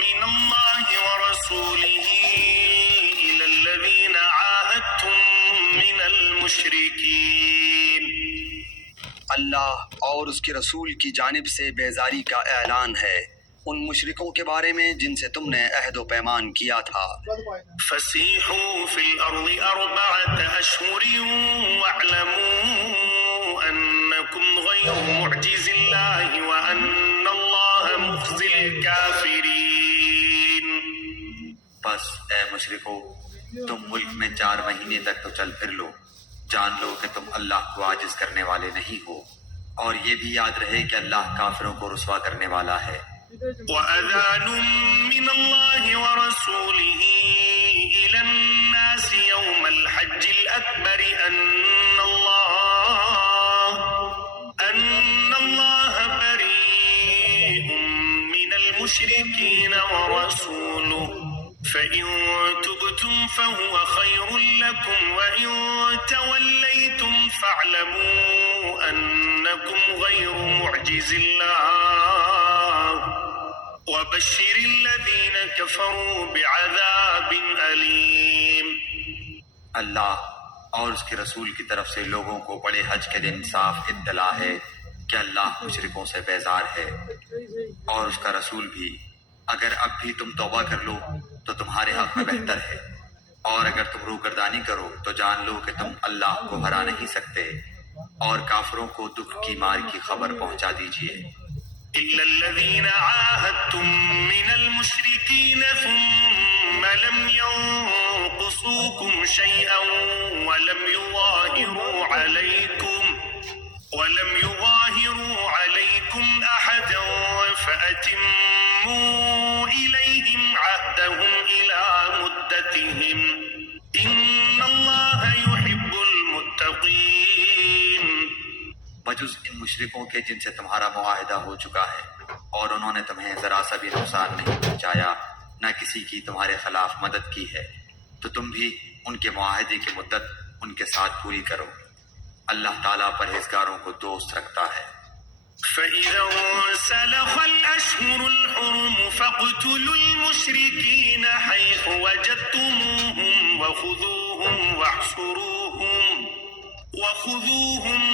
من الله ورسوله إلى الذين عاهدتم من المشركين. اللہ اور اس کے رسول کی جانب سے بیزاری کا اعلان ہے ان مشرکوں کے بارے میں جن سے تم نے عہد و پیمان کیا تھا۔ فسیحوا فی الارض 4 اشہر واعلموا انکم غیر معجز اللہ وان اللہ مخزی الکافرین. بس اے مشرکو تم ملک میں 4 مہینے تک تو چل پھر لو، جان لو کہ تم اللہ کو عاجز کرنے والے نہیں ہو، اور یہ بھی یاد رہے کہ اللہ کافروں کو رسوا کرنے والا ہے۔ وَأَذَانٌ مِّنَ اللَّهِ وَرَسُولِهِ إِلَى النَّاسِ يَوْمَ الْحَجِّ الْأَكْبَرِ أَنَّ اللَّهَ بَرِيءٌ مِّنَ الْمُشْرِكِينَ وَرَسُولُهُ فَإِن تُبْتُمْ فَهُوَ خَيْرٌ لَّكُمْ وَإِن تَوَلَّيْتُمْ فَاعْلَمُوا أَنَّكُمْ غَيْرُ مُعْجِزِ اللَّهِ وَبَشِّرِ الَّذِينَ كَفَرُوا بِعَذَابٍ أَلِيمٍ. اللہ اور اس کے رسول کی طرف سے لوگوں کو بڑے حج کے دن صاف اطلاع ہے کہ اللہ مشرکوں سے بیزار ہے، اور اس کا رسول بھی اگر اب بھی تم توبہ کر لو تو تمہارے حق میں بہتر ہے، اور اگر تم روگردانی کرو تو جان لو کہ تم اللہ کو ہرا نہیں سکتے، اور کافروں کو دکھ کی مار کی خبر پہنچا دیجیے۔ إِلَّا الَّذِينَ عَاهَدتُّم مِّنَ الْمُشْرِكِينَ ثُمَّ لَمْ يَنقُصُوكُمْ شَيْئًا وَلَمْ يُظَاهِرُوا عَلَيْكُمْ أَحَدًا فَأَتِمُّوا إِلَيْهِمْ عَهْدَهُمْ إِلَى مُدَّتِهِمْ إِنَّ اللَّهَ يُحِبُّ الْمُتَّقِينَ. بجز ان مشرکوں کے جن سے تمہارا معاہدہ ہو چکا ہے اور انہوں نے تمہیں ذرا سا بھی نقصان نہیں پہنچایا، نہ کسی کی تمہارے خلاف مدد کی ہے، تو تم بھی ان کے معاہدے کی مدت ان کے ساتھ پوری کرو۔ اللہ تعالیٰ پرہیزگاروں کو دوست رکھتا ہے۔ فَإِذَا انسَلَخَ الْأَشْهُرُ الْحُرُمُ فَاقْتُلُوا الْمُشْرِكِينَ حَيْثُ وَجَدتُّمُوهُمْ وَخُذُوهُمْ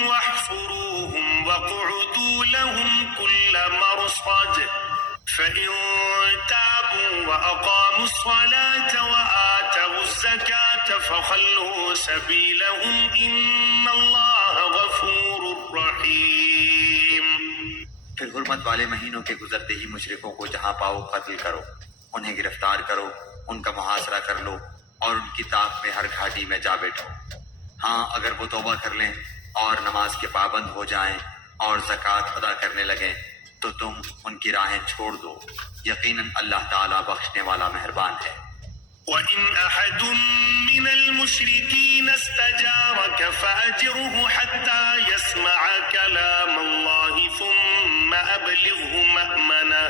وَاحْصُرُوهُمْ وَاقْعُدُوا لَهُمْ كُلَّ مَرْصَدٍ فَإِن تَابُوا وَأَقَامُوا الصَّلَاةَ وَآتَوُا الزَّكَاةَ فَخَلُّوا سَبِيلَهُمْ إِنَّ اللَّهَ غَفُورٌ رَّحِيمٌ. پھر حرمت والے مہینوں کے گزرتے ہی مشرکوں کو جہاں پاؤ قتل کرو، انہیں گرفتار کرو، ان کا محاصرہ کر لو، اور ان کی طاق میں ہر گھاٹی میں جا بیٹھو۔ ہاں اگر وہ توبہ کر لیں اور نماز کے پابند ہو جائیں اور زکوٰۃ ادا کرنے لگیں تو تم ان کی راہیں چھوڑ دو، یقیناً اللہ تعالیٰ بخشنے والا مہربان ہے۔ وَإِنْ أَحَدٌ مِّنَ الْمُشْرِكِينَ اسْتَجَارَكَ فَأَجِرْهُ حَتَّى يَسْمَعَ كَلَامَ اللَّهِ ثُمَّ أَبْلِغْهُ مَأْمَنَهُ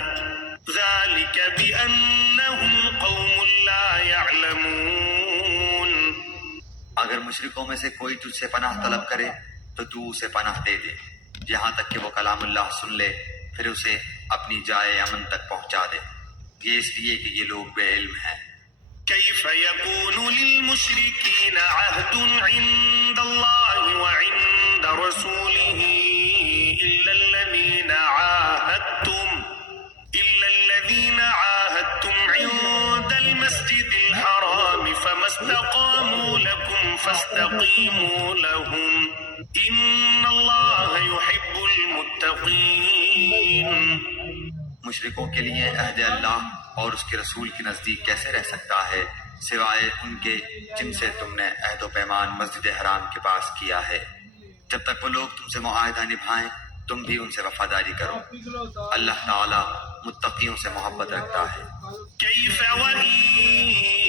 ذَلِكَ بِأَنَّهُمْ قَوْمٌ لَّا يَعْلَمُونَ. اگر مشرکوں میں سے کوئی تجھ سے پناہ طلب کرے تو تو اسے پناہ دے دے، یہاں تک کہ وہ کلام اللہ سن لے، پھر اسے اپنی جائے امن تک پہنچا دے، یہ اس لیے کہ یہ لوگ بے علم ہیں۔ كيف يكون للمشركين عهد عند الله وعند رسوله إلا الذين عاهدتم عند المسجد الحرام فما استقاموا لكم فاستقيموا لهم إن الله يحب المتقين. مشرکوں کے لیے عہد اللہ اور اس کے رسول کے نزدیک کیسے رہ سکتا ہے سوائے ان کے جن سے تم نے عہد و پیمان مسجد حرام کے پاس کیا ہے؟ جب تک وہ لوگ تم سے معاہدہ نبھائیں تم بھی ان سے وفاداری کرو، اللہ تعالیٰ متقیوں سے محبت رکھتا ہے۔ كيف وإن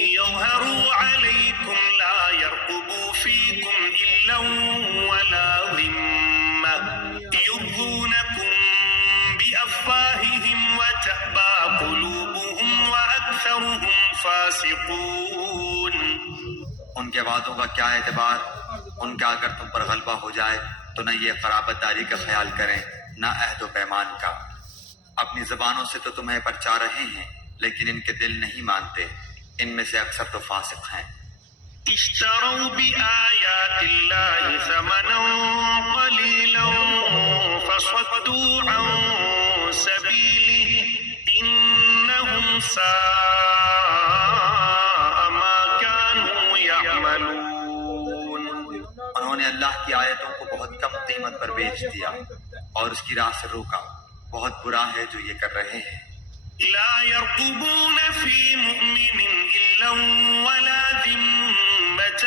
يظهروا عليكم لا يرقبوا فيكم إلا ولا ذمة يرضونكم بأفواههم وتأبى قلوبهم وأكثرهم فاسقون. ان کے وعدوں کا کیا اعتبار؟ ان کا اگر تم پر غلبہ ہو جائے تو نہ یہ قرابت داری کا خیال کریں نہ عہد و پیمان کا، اپنی زبانوں سے تو تمہیں پرچا رہے ہیں لیکن ان کے دل نہیں مانتے، ان میں سے اکثر تو فاسق ہیں۔ اشتروا بآيات الله ثمنا قليلا فصدوا عن سبيله إنهم ساء ما كانوا يعملون۔ انہوں نے اللہ کی آیتوں کو بہت کم قیمت پر بیچ دیا اور اس کی راہ سے روکا، بہت برا ہے جو یہ کر رہے ہیں۔ لا يرقبون في مؤمن إلا ولا ذمة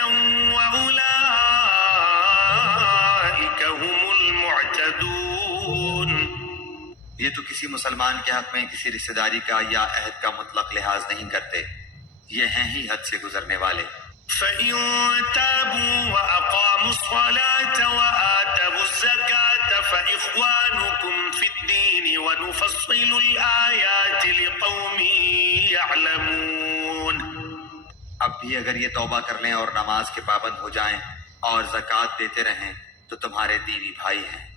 وأولئك هم المعتدون۔ یہ تو کسی مسلمان کے حق میں کسی رشتہ داری کا یا عہد کا مطلق لحاظ نہیں کرتے، یہ ہیں ہی حد سے گزرنے والے۔ فإن تابوا وأقاموا الصلاة وآتوا الزكاة فإخوانكم في الدين ونفصل الآيات لقوم يعلمون۔ اب بھی اگر یہ توبہ کر لیں اور نماز کے پابند ہو جائیں اور زکوٰۃ دیتے رہیں تو تمہارے دینی بھائی ہیں،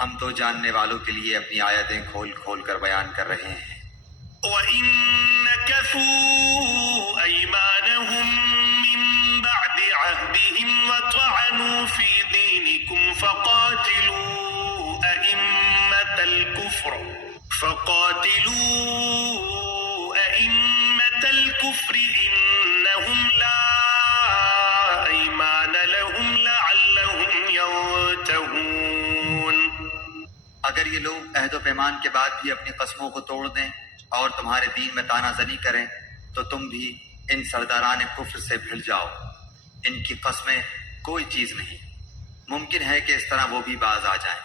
ہم تو جاننے والوں کے لیے اپنی آیتیں کھول کھول کر بیان کر رہے ہیں۔ وَإِن نَكَثُوا أَيْمَانَهُم مِّن بَعْدِ عَهْدِهِمْ وَطَعَنُوا فِي دِينِكُمْ فَقَاتِلُوا أَئِمَّةَ الْكُفْرِ إِنَّهُمْ لَا أَيْمَانَ لَهُمْ لَعَلَّهُمْ يَنْتَهُونَ۔ اگر یہ لوگ عہد و پیمان کے بعد بھی اپنی قسموں کو توڑ دیں اور تمہارے دین میں طعنہ زنی کریں تو تم بھی ان سرداران کفر سے بھڑ جاؤ، ان کی قسمیں کوئی چیز نہیں، ممکن ہے کہ اس طرح وہ بھی باز آ جائیں۔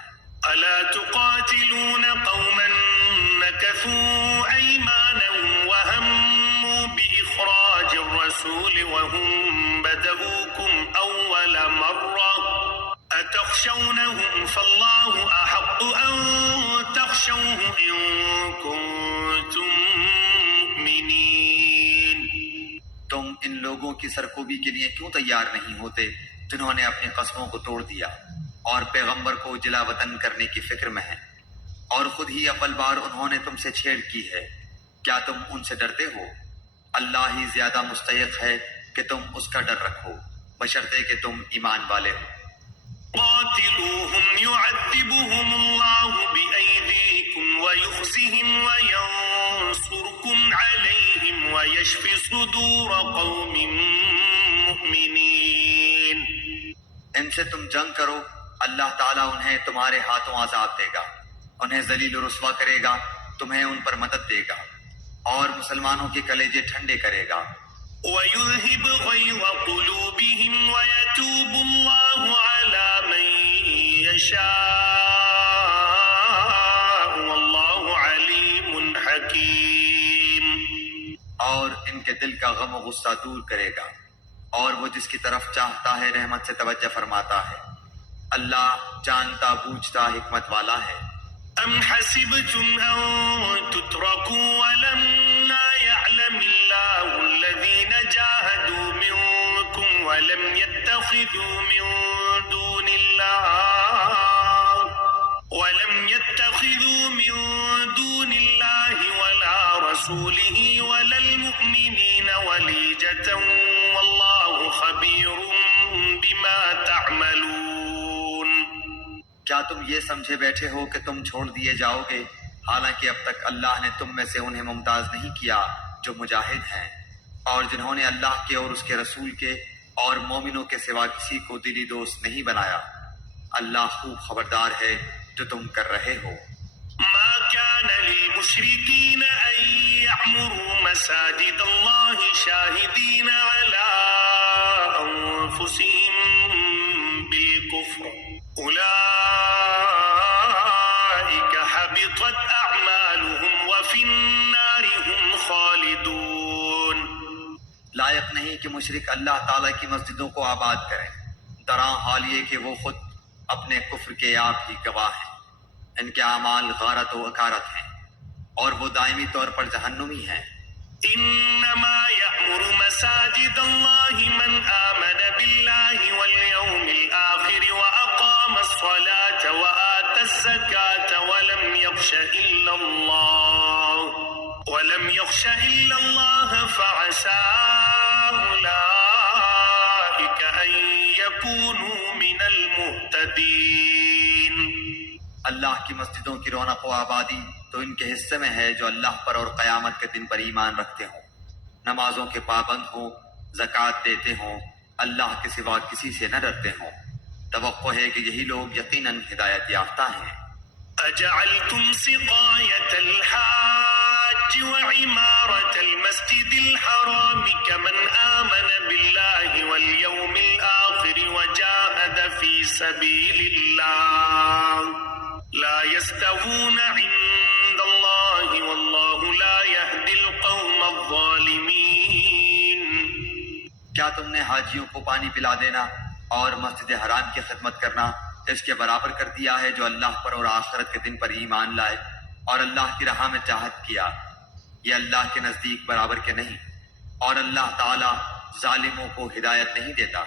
ألا تقاتلون قوما نكثوا أيمانهم وهموا بإخراج الرسول وهم بدؤوكم أول مرة أتخشونهم فالله أحق أن تخشوه إن كنتم مؤمنين۔ تم ان لوگوں کی سرکوبی کے لیے کیوں تیار نہیں ہوتے جنہوں نے اپنی قسموں کو توڑ دیا اور پیغمبر کو جلا وطن کرنے کی فکر میں ہیں، اور خود ہی اول بار انہوں نے تم سے چھیڑ کی ہے، کیا تم ان سے ڈرتے ہو؟ اللہ ہی زیادہ مستحق ہے کہ تم اس کا ڈر رکھو، بشرطے کہ تم ایمان والے ہو۔ قاتلوهم يعذبهم الله بأيديكم ويخزهم وينصركم عليهم ويشفي صدور قوم مؤمنين۔ ان سے تم جنگ کرو، اللہ تعالیٰ انہیں تمہارے ہاتھوں عذاب دے گا، انہیں ذلیل و رسوا کرے گا، تمہیں ان پر مدد دے گا اور مسلمانوں کے کلیجے ٹھنڈے کرے گا۔ وَيُذْهِبْ غَيْظَ قُلُوبِهِمْ وَيَتُوبُ اللَّهُ عَلَى مَن يَشَاءُ وَاللَّهُ عَلِيمٌ حَكِيمٌ۔ اور ان کے دل کا غم و غصہ دور کرے گا، اور وہ جس کی طرف چاہتا ہے رحمت سے توجہ فرماتا ہے، اللہ جانتا بوجھتا حکمت والا ہے۔ أَمْ حَسِبْتُمْ أَن تُتْرَكُوا وَلَمَّا يَعْلَمِ اللَّهُ الَّذِينَ جَاهَدُوا مِنكُمْ وَلَمْ يَتَّخِذُوا مِن دُونِ اللَّهِ وَلَا رَسُولِهِ وَلَا الْمُؤْمِنِينَ وَلِيجَةً وَاللَّهُ خَبِيرٌ بِمَا تَعْمَلُونَ۔ کیا تم یہ سمجھے بیٹھے ہو کہ تم چھوڑ دیے جاؤ گے، حالانکہ اب تک اللہ نے تم میں سے انہیں ممتاز نہیں کیا جو مجاہد ہیں اور جنہوں نے اللہ کے اور اس کے رسول کے اور مومنوں کے سوا کسی کو دلی دوست نہیں بنایا۔ اللہ خوب خبردار ہے جو تم کر رہے ہو۔ ما كان للمشركين أن يعمروا مساجد الله شاهدين على أنفسهم بالكفر أولئك حبطت أعمالهم وفي النار هم خالدون۔ لائق نہیں کہ مشرک اللہ تعالیٰ کی مسجدوں کو آباد کریں، دراں حال یہ کہ وہ خود اپنے کفر کے آپ ہی گواہ ہیں، ان کے اعمال غارت و اکارت ہیں اور وہ دائمی طور پر جہنمی ہیں۔ إنما يعمر مساجد الله من آمن بالله واليوم الآخر وأقام الصلاة وآتى الزكاة ولم يخش إلا الله لم يخش إلا الله فعسى أولئك أن يكونوا من المهتدين. اللہ کی مسجدوں کی رونق و آبادی تو ان کے حصے میں ہے جو اللہ پر اور قیامت کے دن پر ایمان رکھتے ہوں، نمازوں کے پابند ہوں، زکوٰۃ دیتے ہوں، اللہ کے سوا کسی سے نہ ڈرتے ہوں۔ توقع ہے کہ یہی لوگ یقیناً ہدایت یافتہ ہیں۔ أجعلتم سقاية الحاج وعمارة المسجد الحرام كمن آمن بالله واليوم الآخر وجاهد في سبيل الله لا يستوون عند الله والله لا يهدي القوم الظالمين۔ کیا تم نے حاجیوں کو پانی پلا دینا اور مسجد حرام کی خدمت کرنا اس کے برابر کر دیا ہے جو اللہ پر اور آخرت کے دن پر ایمان لائے اور اللہ کی راہ میں جہاد کیا؟ یہ اللہ کے نزدیک برابر کے نہیں، اور اللہ تعالی ظالموں کو ہدایت نہیں دیتا۔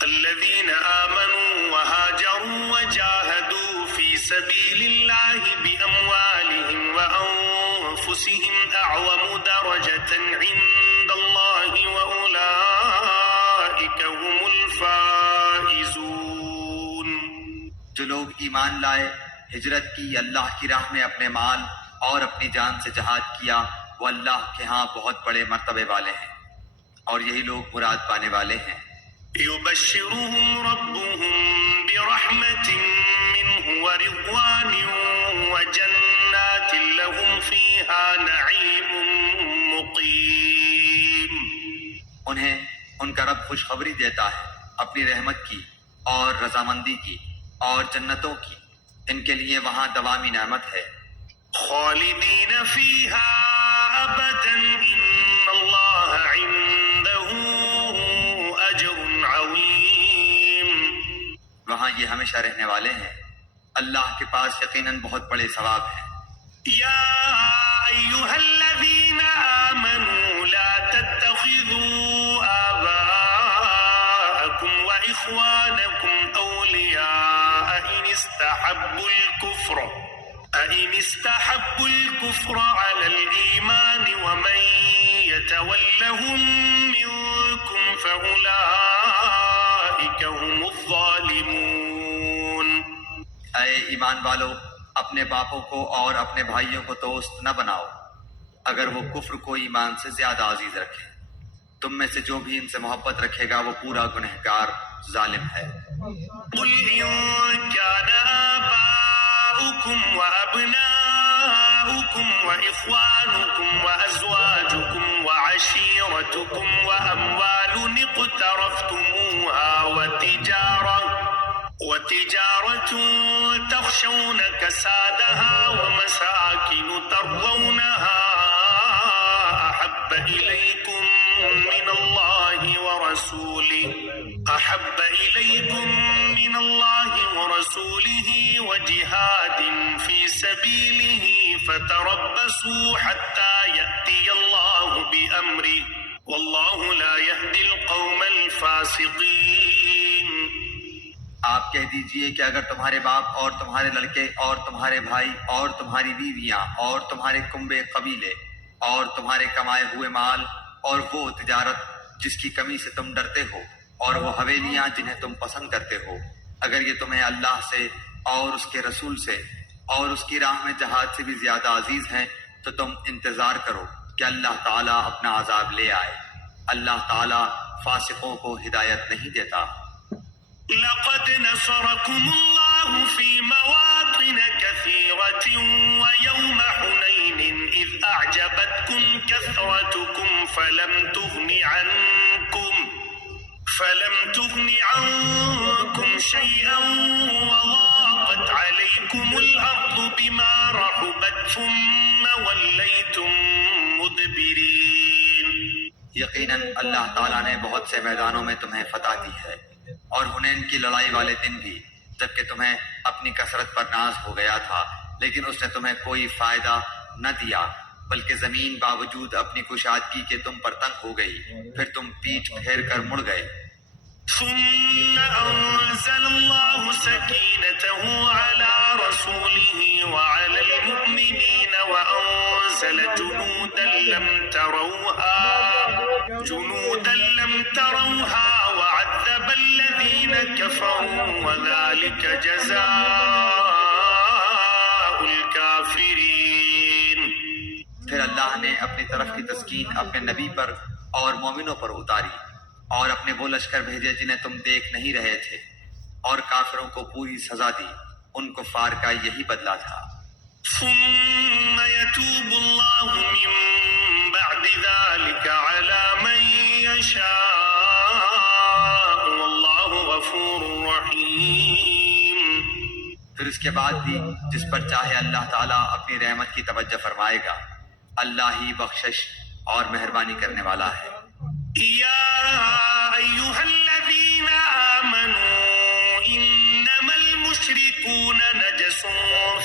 الذين آمنوا وهاجروا وجاهدوا في سبيل الله بأموالهم وأنفسهم أعظم درجة عند الله وأولئك هم الفائزون۔ جو لوگ ایمان لائے، ہجرت کی، اللہ کی راہ میں اپنے مال اور اپنی جان سے جہاد کیا، وہ اللہ کے ہاں بہت بڑے مرتبے والے ہیں، اور یہی لوگ مراد پانے والے ہیں۔ يبشرهم ربهم برحمة منه ورضوان وجنات لهم فيها نعيم مقيم۔ انہیں ان کا رب خوشخبری دیتا ہے اپنی رحمت کی اور رضامندی کی اور جنتوں کی، ان کے لیے وہاں دوامی نعمت ہے۔ خالدين فيها أبدا إن الله عنده أجر عظيم۔ وہاں یہ ہمیشہ رہنے والے ہیں، اللہ کے پاس یقیناً بہت بڑے ثواب ہیں۔ يا أيها الذين آمنوا لا تتخذوا آباءكم وإخوانكم أولياء إن استحبوا الكفر على الإيمان ومن يتولهم منكم فأولئك هم الظالمون۔ اے ایمان والو، اپنے باپوں کو اور اپنے بھائیوں کو دوست نہ بناؤ اگر وہ کفر کو ایمان سے زیادہ عزیز رکھیں۔ تم میں سے جو بھی ان سے محبت رکھے گا وہ پورا گنہگار ظالم ہے۔ قل إن كان آباؤكم وأبناؤكم وإخوانكم وأزواجكم وعشيرتكم وأموال اقترفتموها وتجارة تخشون كسادها ومساكن ترضونها أحب إليكم من الله ورسوله وجهاد في سبيله فتربصوا حتى يأتي الله بأمره والله لا يهدي القوم الفاسقين۔ آپ کہہ دیجئے کہ اگر تمہارے باپ اور تمہارے لڑکے اور تمہارے بھائی اور تمہاری بیویاں اور تمہارے کنبے قبیلے اور تمہارے کمائے ہوئے مال اور وہ تجارت جس کی کمی سے تم ڈرتے ہو اور وہ حویلیاں جنہیں تم پسند کرتے ہو، اگر یہ تمہیں اللہ سے اور اس کے رسول سے اور اس کی راہ میں جہاد سے بھی زیادہ عزیز ہیں تو تم انتظار کرو کہ اللہ تعالیٰ اپنا عذاب لے آئے۔ اللہ تعالیٰ فاسقوں کو ہدایت نہیں دیتا۔ لقد نصركم الله في مواطن كثيرة ويوم حنين إذ أعجبتكم كثرتكم فلم تغن عنكم شيئا وضاقت عليكم الأرض بما رحبت ثم وليتم مدبرين۔ یقیناً اللہ تعالیٰ نے بہت سے میدانوں میں تمہیں فتح دی ہے، اور حنین کی لڑائی والے دن بھی، جبکہ تمہیں اپنی کثرت پر ناز ہو گیا تھا، لیکن اس نے تمہیں کوئی فائدہ نہ دیا، بلکہ زمین باوجود اپنی کشادگی کے تم پر تنگ ہو گئی، پھر تم پیٹھ پھیر کر مڑ گئے۔ ثم أنزل الله سكينته على رسوله وعلى المؤمنين وأنزل أرسل جنودا لم تروها وعذب الذين كفروا وذلك جزاء الكافرين. پھر اللہ نے اپنی طرف کی تسکین اپنے نبی پر اور مومنوں پر اتاری اور اپنے وہ لشکر بھیجے جنہیں تم دیکھ نہیں رہے تھے، اور کافروں کو پوری سزا دی. ان کفار کا یہی بدلہ تھا. ثم يتوب الله من بعد ذلك على من يشاء والله غفور رحيم. پھر اس کے بعد بھی جس پر چاہے اللہ تعالیٰ اپنی رحمت کی توجہ فرمائے گا. اللہ ہی بخشش اور مہربانی کرنے والا ہے. يا أيها الذين آمنوا إنما المشركون نجس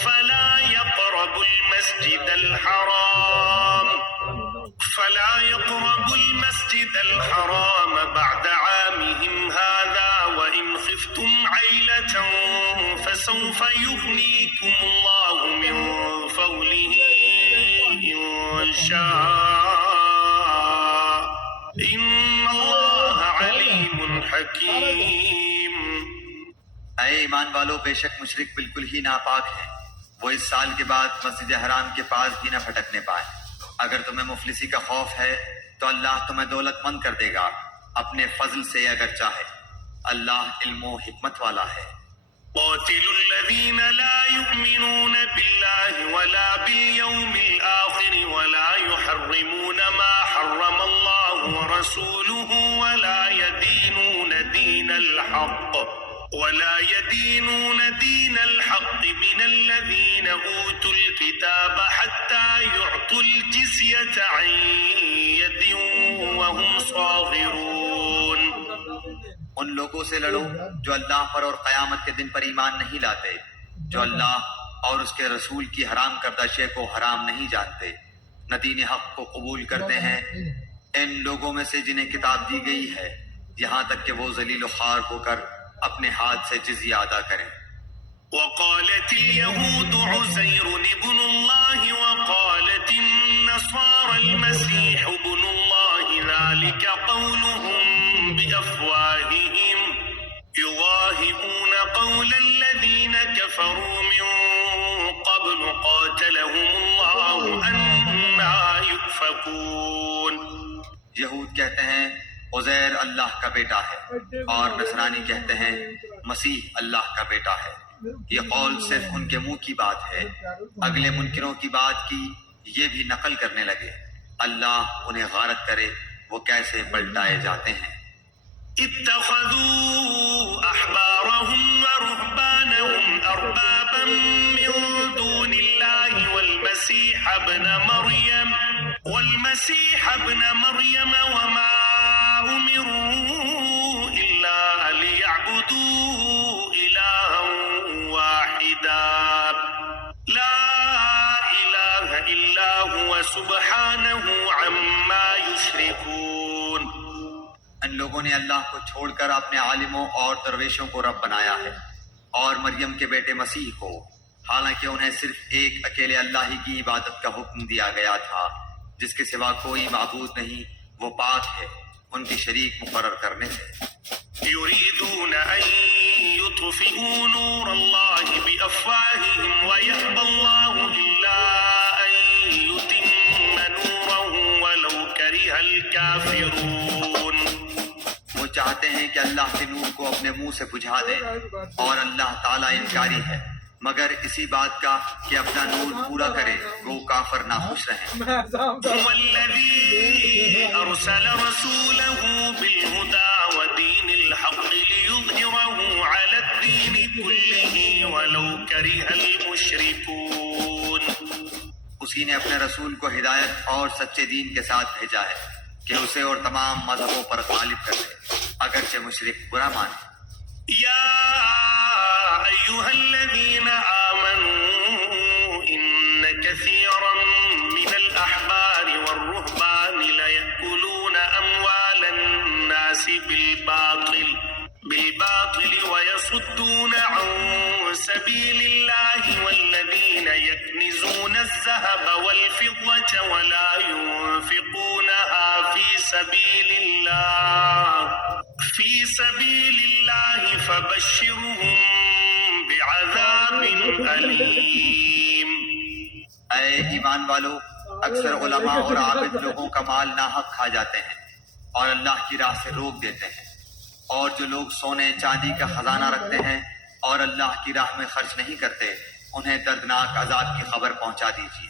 فلا يقربوا المسجد الحرام بعد عامهم هذا وإن خفتم عيلة فسوف يغنيكم الله من فضله إن شاء إن الله عليم حكيم. اے ایمان والو، بے شک مشرک بالکل ہی ناپاک ہیں. وہ اس سال کے بعد مسجد حرام کے پاس بھی نہ پھٹکنے پائے. اگر تمہیں مفلسی کا خوف ہے تو اللہ تمہیں دولت مند کر دے گا اپنے فضل سے اگر چاہے. اللہ علم و حکمت والا ہے. قاتلوا الذين لا يؤمنون بالله ولا باليوم الآخر ولا يحرمون ما حرم الله ورسوله ولا يدينون دين الحق من الذين أوتوا الكتاب حتى يعطوا الجزية عن يد وهم صاغرون. ان لوگوں سے لڑو جو اللہ پر اور قیامت کے دن پر ایمان نہیں لاتے، جو اللہ اور اس کے رسول کی حرام کردہ شے کو حرام نہیں جانتے، نہ دین حق کو قبول کرتے ہیں. ان لوگوں میں سے جنہیں کتاب دی گئی ہے یہاں تک کہ وہ ذلیل و خوار ہو کر اپنے ہاتھ سے جزیہ ادا کریں. وقالت اليهود عزير ابن الله وقالت النصارى المسيح ابن الله ذلك قولهم بأفواههم يضاهئون قول الذين كفروا من قبل قاتلهم الله أنى يؤفكون. یہود کہتے ہیں عزیر اللہ کا بیٹا ہے، اور نصرانی کہتے ہیں مسیح اللہ کا بیٹا ہے. یہ قول صرف ان کے منہ کی بات ہے. اگلے منکروں کی بات کی یہ بھی نقل کرنے لگے. اللہ انہیں غارت کرے وہ کیسے پلٹائے جاتے ہیں. اتخذوا أحبارهم ورهبانهم أربابا من دون الله والمسيح ابن مريم وما أمروا إلا ليعبدوا إلها واحدا لا إله إلا هو سبحانه عما يشركون. ان لوگوں نے اللہ کو چھوڑ کر اپنے عالموں اور درویشوں کو رب بنایا ہے، اور مریم کے بیٹے مسیح کو، حالانکہ انہیں صرف ایک اکیلے اللہ ہی کی عبادت کا حکم دیا گیا تھا جس کے سوا کوئی معبود نہیں. وہ پاک ہے ان کی شریک مقرر کرنے سے. يريدون أن يطفئوا نور الله بأفواههم ويأبى الله إلا أن يتم نوره ولو كره الكافرون. وہ چاہتے ہیں کہ اللہ کے نور کو اپنے منہ سے بجھا دیں، اور اللہ تعالیٰ انکاری ہے مگر اسی بات کا کہ اپنا نور پورا کرے وہ کافر ناخوش رہیں. هو الذي أرسل رسوله بالهدى ودين الحق ليظهره على الدين كله ولو كره المشركون. اسی نے اپنے رسول کو ہدایت اور سچے دین کے ساتھ بھیجا ہے کہ اسے اور تمام مذہبوں پر غالب کر دے اگرچہ مشرک برا مانے. يا أيها الذين آمنوا إن كثيرا من الأحبار والرهبان ليأكلون أموال الناس بالباطل ويصدون عن سبيل الله والذين يكنزون الذهب والفضة ولا ينفقونها في سبيل الله فبشرهم بعذاب أليم. اے ایمان والو، اکثر علماء اور عابد لوگوں کا مال ناحق کھا جاتے ہیں اور اللہ کی راہ سے روک دیتے ہیں، اور جو لوگ سونے چاندی کا خزانہ رکھتے ہیں اور اللہ کی راہ میں خرچ نہیں کرتے، انہیں دردناک عذاب کی خبر پہنچا دیجیے۔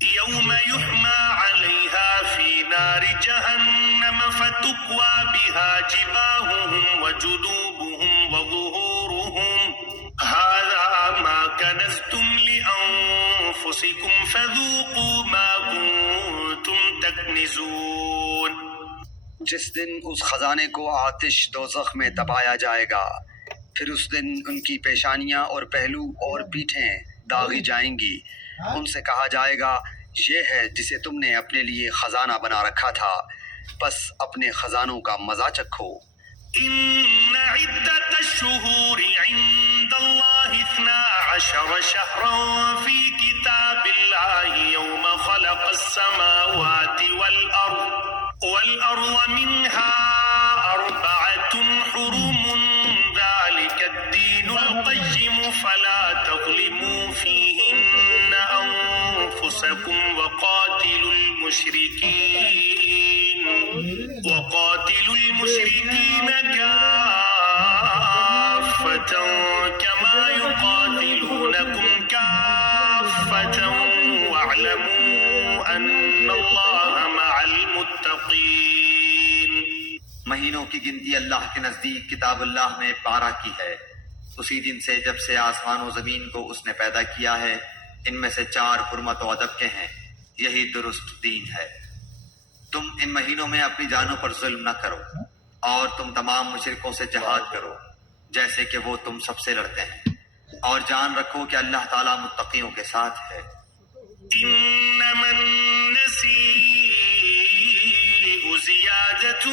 يوم يحمى عليها في نار جهنم فتكوى بها جباههم وجنوبهم وظهورهم هذا ما كنزتم لأنفسكم فذوقوا ما كنتم تكنزون. جس دن اس خزانے کو آتش دوزخ میں دبایا جائے گا، پھر اس دن ان کی پیشانیاں اور پہلو اور پیٹھیں داغی جائیں گی۔ ان سے کہا جائے گا، یہ ہے جسے تم نے اپنے لیے خزانہ بنا رکھا تھا، بس اپنے خزانوں کا مزہ چکھو۔ إن عدة الشهور عند الله 12 شهرا في كتاب الله يوم خلق السماوات والأرض منها 4 حرم ذلك الدين القيم فلا تظلموا فيهن أنفسكم وقاتلوا المشركين كافة كما يقاتلونكم كافة واعلموا أن الله مع المتقين. مہینوں کی گنتی اللہ کے نزدیک کتاب اللہ میں 12 کی ہے، اسی دن سے جب سے آسمان و زمین کو اس نے پیدا کیا ہے، ان میں سے 4 حرمت و ادب کے ہیں، یہی درست دین ہے۔ تم ان مہینوں میں اپنی جانوں پر ظلم نہ کرو، اور تم تمام مشرکوں سے جہاد کرو جیسے کہ وہ تم سب سے لڑتے ہیں، اور جان رکھو کہ اللہ تعالیٰ متقیوں کے ساتھ ہے۔ إنما النسيء زيادة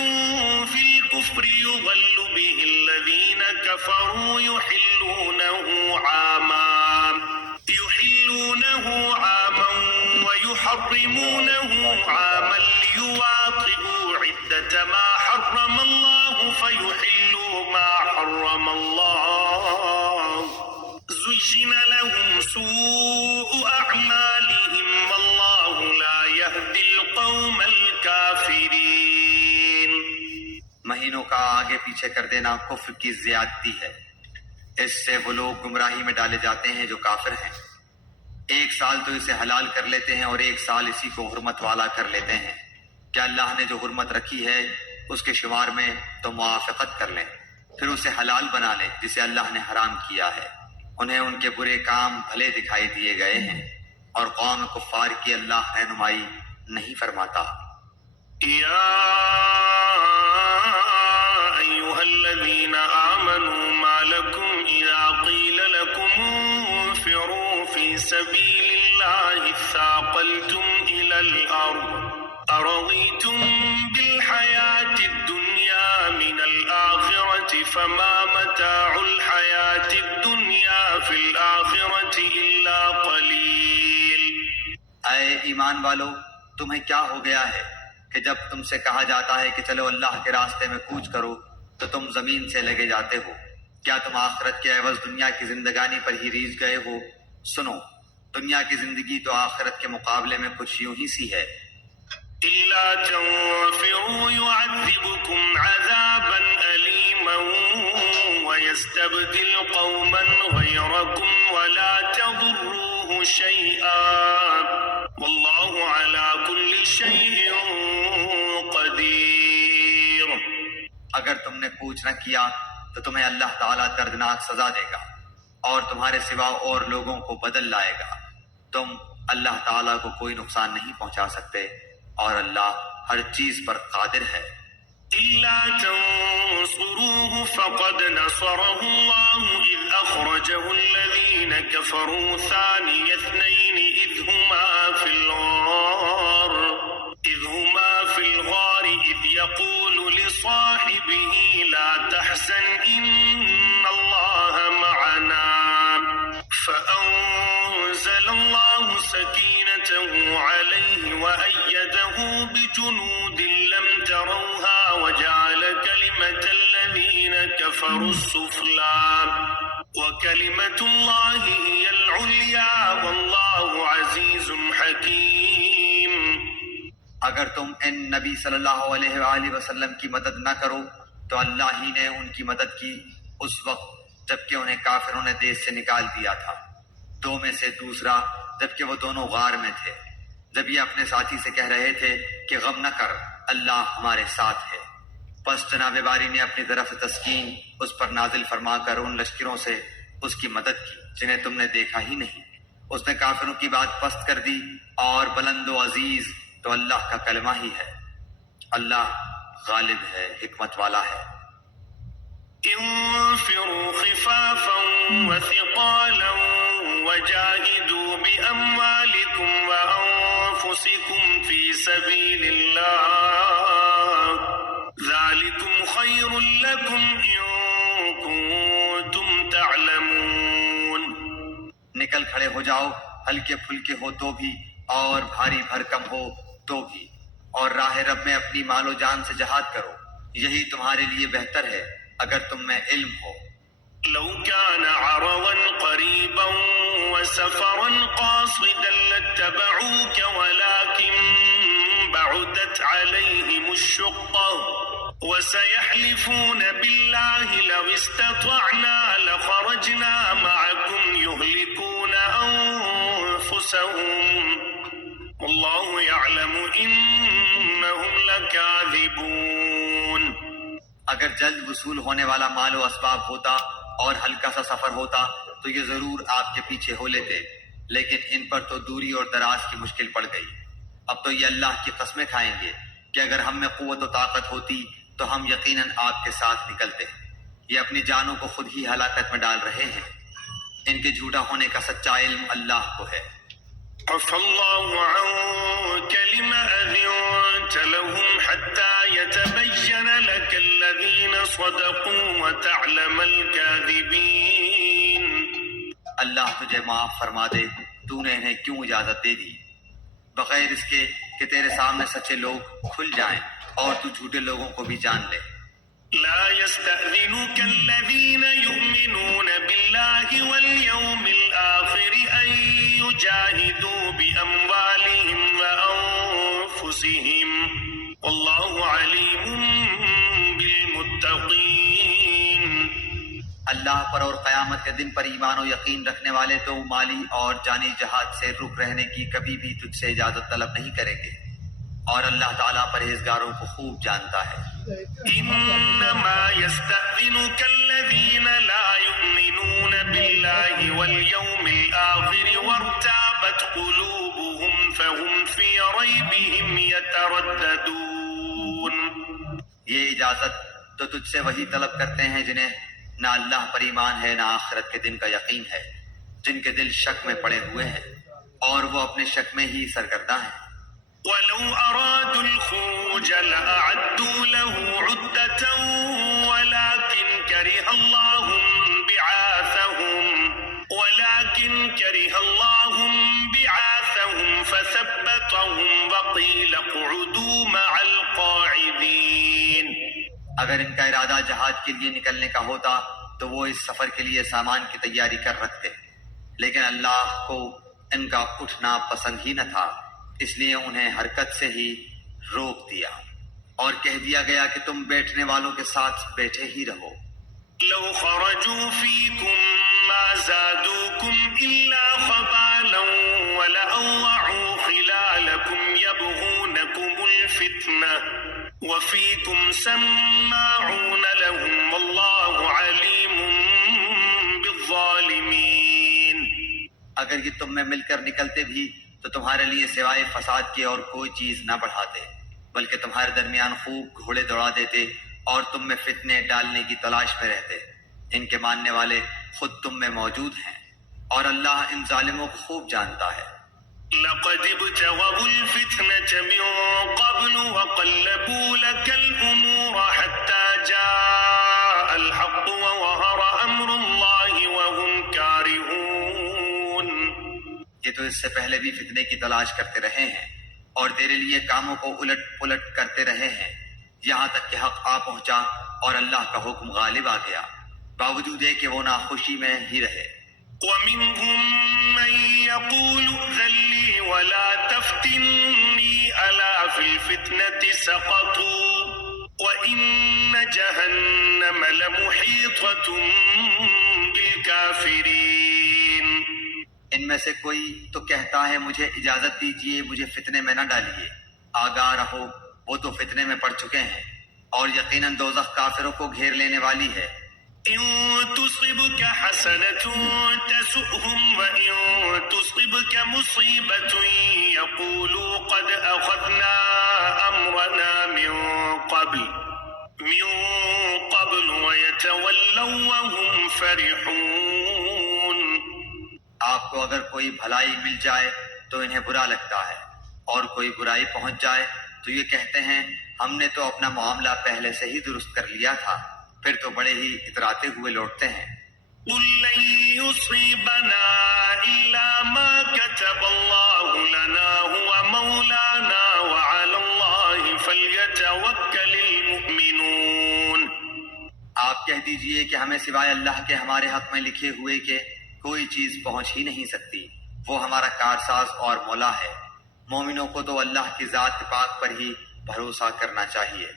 في الكفر يضل به الذين كفروا يحلونه عاما ويحرمونه عاما ليواطئوا عدة ما حرم الله فيحلوا ما حرم الله زين لهم سوء أعمالهم والله لا يهدي القوم الكافرين. مہینوں کا آگے پیچھے کر دینا کفر کی زیادتی ہے، اس سے وہ لوگ گمراہی میں ڈالے جاتے ہیں جو کافر ہیں۔ 1 سال تو اسے حلال کر لیتے ہیں اور 1 سال اسی کو حرمت والا کر لیتے ہیں کہ اللہ نے جو حرمت رکھی ہے اس کے شمار میں تو موافقت کر لیں، پھر اسے حلال بنا لیں جسے اللہ نے حرام کیا ہے۔ انہیں ان کے برے کام بھلے دکھائی دیے گئے ہیں، اور قوم کفار کی اللہ رہنمائی نہیں فرماتا۔ يا أيها الذين آمنوا ما لكم إذا قيل لكم انفروا في سبيل الله اثاقلتم إلى الأرض أرضيتم بالحياة الدنيا من الآخرة فما متاع الحياة الدنيا في الآخرة إلا قليل. اے ایمان والو، تمہیں کیا ہو گیا ہے کہ جب تم سے کہا جاتا ہے کہ چلو اللہ کے راستے میں کوچ کرو تو تم زمین سے لگے جاتے ہو؟ کیا تم آخرت کے عوض دنیا کی زندگانی پر ہی ریجھ گئے ہو؟ سنو، دنیا کی زندگی تو آخرت کے مقابلے میں کچھ یوں ہی سی ہے۔ إلا تنفروا يعذبكم عذابا أليما ويستبدل قوما غيركم ولا تضروه شيئا والله على كل شيء قدير. اگر تم نے کوچ نہ کیا تو تمہیں اللہ تعالیٰ دردناک سزا دے گا اور تمہارے سوا اور لوگوں کو بدل لائے گا۔ تم اللہ تعالیٰ کو کوئی نقصان نہیں پہنچا سکتے، اور اللہ ہر چیز پر قادر ہے۔ إلا تنصروه فقد نصره الله إذ أخرجه الذين كفروا ثاني اثنين إذ هما في الغار إذ يقول لصاحبه لا تحزن إن الله معنا فأنزل الله سكينته عليه وأيده بجنود لم تروها وجعل كلمة الذين كفروا السفلى وكلمة الله هي العليا والله عزيز حكيم. اگر تم ان نبی صلی اللہ علیہ وآلہ وسلم کی مدد نہ کرو تو اللہ ہی نے ان کی مدد کی اس وقت جبکہ انہیں کافروں نے دیس سے نکال دیا تھا، دو میں سے دوسرا جبکہ وہ دونوں غار میں تھے، جب یہ اپنے ساتھی سے کہہ رہے تھے کہ غم نہ کر، اللہ ہمارے ساتھ ہے۔ پس جناب باری نے اپنی طرف سے تسکین اس پر نازل فرما کر ان لشکروں سے اس کی مدد کی جنہیں تم نے دیکھا ہی نہیں۔ اس نے کافروں کی بات پست کر دی اور بلند و عزیز تو اللہ کا کلمہ ہی ہے، اللہ غالب ہے، حکمت والا ہے۔ انفروا خفافا وثقالا وجاهدوا بأموالكم وأنفسكم في سبيل الله ذلكم خير لكم إن كنتم تعلمون۔ نکل کھڑے ہو جاؤ، ہلکے پھلکے ہو تو بھی اور بھاری بھرکم ہو تو بھی، اور راہ رب میں اپنی مال و جان سے جہاد کرو، یہی تمہارے لیے بہتر ہے اگر تم میں علم ہو۔ لو كان عرضا قريبا وسفرا قاصدا لاتبعوك ولكن بعدت عليهم الشقة وسيحلفون بالله لو استطعنا لخرجنا معكم يهلكون أنفسهم والله يعلم إنهم لكاذبون۔ اگر جلد وصول ہونے والا مال و اسباب ہوتا اور ہلکا سا سفر ہوتا تو یہ ضرور آپ کے پیچھے ہو لیتے، لیکن ان پر تو دوری اور دراز کی مشکل پڑ گئی۔ اب تو یہ اللہ کی قسمیں کھائیں گے کہ اگر ہم میں قوت و طاقت ہوتی تو ہم یقیناً آپ کے ساتھ نکلتے۔ یہ اپنی جانوں کو خود ہی ہلاکت میں ڈال رہے ہیں، ان کے جھوٹا ہونے کا سچا علم اللہ کو ہے۔ عفى الله عنك لم أذنت لهم حتى يتبين لك الذين صدقوا وتعلم الكاذبين۔ اللہ تجھے معاف فرما دے، تو نے انہیں کیوں اجازت دے دی بغیر اس کے کہ تیرے سامنے سچے لوگ کھل جائیں اور تو جھوٹے لوگوں کو بھی جان لے۔ لا يستأذنك الذين يؤمنون بالله واليوم الآخر أن يجاهدوا بأموالهم وأنفسهم والله عليم بالمتقين۔ اللہ پر اور قیامت کے دن پر ایمان و یقین رکھنے والے تو مالی اور جانی جہاد سے رک رہنے کی کبھی بھی تجھ سے اجازت طلب نہیں کریں گے، اور اللہ تعالیٰ پرہیزگاروں کو خوب جانتا ہے۔ إنما يستأذنك الذين لا يؤمنون بالله واليوم الآخر وارتابت قلوبهم فهم في ريبهم يترددون۔ یہ اجازت تو تجھ سے وہی طلب کرتے ہیں جنہیں نہ اللہ پر ایمان ہے نہ آخرت کے دن کا یقین ہے، جن کے دل شک میں پڑے ہوئے ہیں اور وہ اپنے شک میں ہی سرگرداں ہیں۔ ولو أرادوا الخروج لأعدوا له عدة ولكن كره الله بعاثهم فثبتهم وقيل اقعدوا مع القاعدين۔ اگر ان کا ارادہ جہاد کے لیے نکلنے کا ہوتا تو وہ اس سفر کے لیے سامان کی تیاری کر رکھتے، لیکن اللہ کو ان کا اٹھنا پسند ہی نہ تھا، اس لیے انہیں حرکت سے ہی روک دیا اور کہہ دیا گیا کہ تم بیٹھنے والوں کے ساتھ بیٹھے ہی رہو۔ لو خرجوا فيكم ما زادوكم إلا خبالا ولأوضعوا خلالكم يبغونكم الفتنة وفيكم سماعون لهم والله عليم بالظالمين۔ اگر یہ تم میں مل کر نکلتے بھی تو تمہارے لیے سوائے فساد کے اور کوئی چیز نہ بڑھاتے، بلکہ تمہارے درمیان خوب گھوڑے دوڑا دیتے اور تم میں فتنے ڈالنے کی تلاش میں رہتے۔ ان کے ماننے والے خود تم میں موجود ہیں اور اللہ ان ظالموں کو خوب جانتا ہے۔ لقد ابتغوا الفتنة من قبل وقلبوا لك الأمور حتى جاء الحق وظهر أمر الله وهم كارهون۔ یہ تو تو اس سے پہلے بھی فتنے کی تلاش کرتے رہے ہیں اور تیرے لیے کاموں کو الٹ پلٹ کرتے رہے ہیں یہاں تک کہ حق آ پہنچا اور اللہ کا حکم غالب آ گیا، باوجود ہے کہ وہ ناخوشی میں ہی رہے۔ ومنهم من يقول ائذن لي ولا تفتني ألا في الفتنة سقطوا وإن جهنم لمحيطة بالكافرين۔ ان میں سے کوئی تو کہتا ہے مجھے اجازت دیجیے، مجھے فتنے میں نہ ڈالیے، آگاہ رہو وہ تو فتنے میں پڑ چکے ہیں اور یقیناً دوزخ کافروں کو گھیر لینے والی ہے۔ إن تصبك حسنة تسؤهم وإن تصبك مصيبة يقولوا قد أخذنا أمرنا من قبل ويتولوا وهم فرحون۔ آپ کو اگر کوئی بھلائی مل جائے تو انہیں برا لگتا ہے اور کوئی برائی پہنچ جائے تو یہ کہتے ہیں ہم نے تو اپنا معاملہ پہلے سے ہی درست کر لیا تھا، پھر تو بڑے ہی اتراتے ہوئے لوٹتے ہیں۔ قل لن يصيبنا إلا ما كتب الله لنا هو مولانا وعلى الله فليتوكل المؤمنون۔ آپ کہہ دیجئے کہ ہمیں سوائے اللہ کے ہمارے حق میں لکھے ہوئے کہ کوئی چیز پہنچ ہی نہیں سکتی، وہ ہمارا کارساز اور مولا ہے، مومنوں کو تو اللہ کی ذات پاک پر ہی بھروسہ کرنا چاہیے۔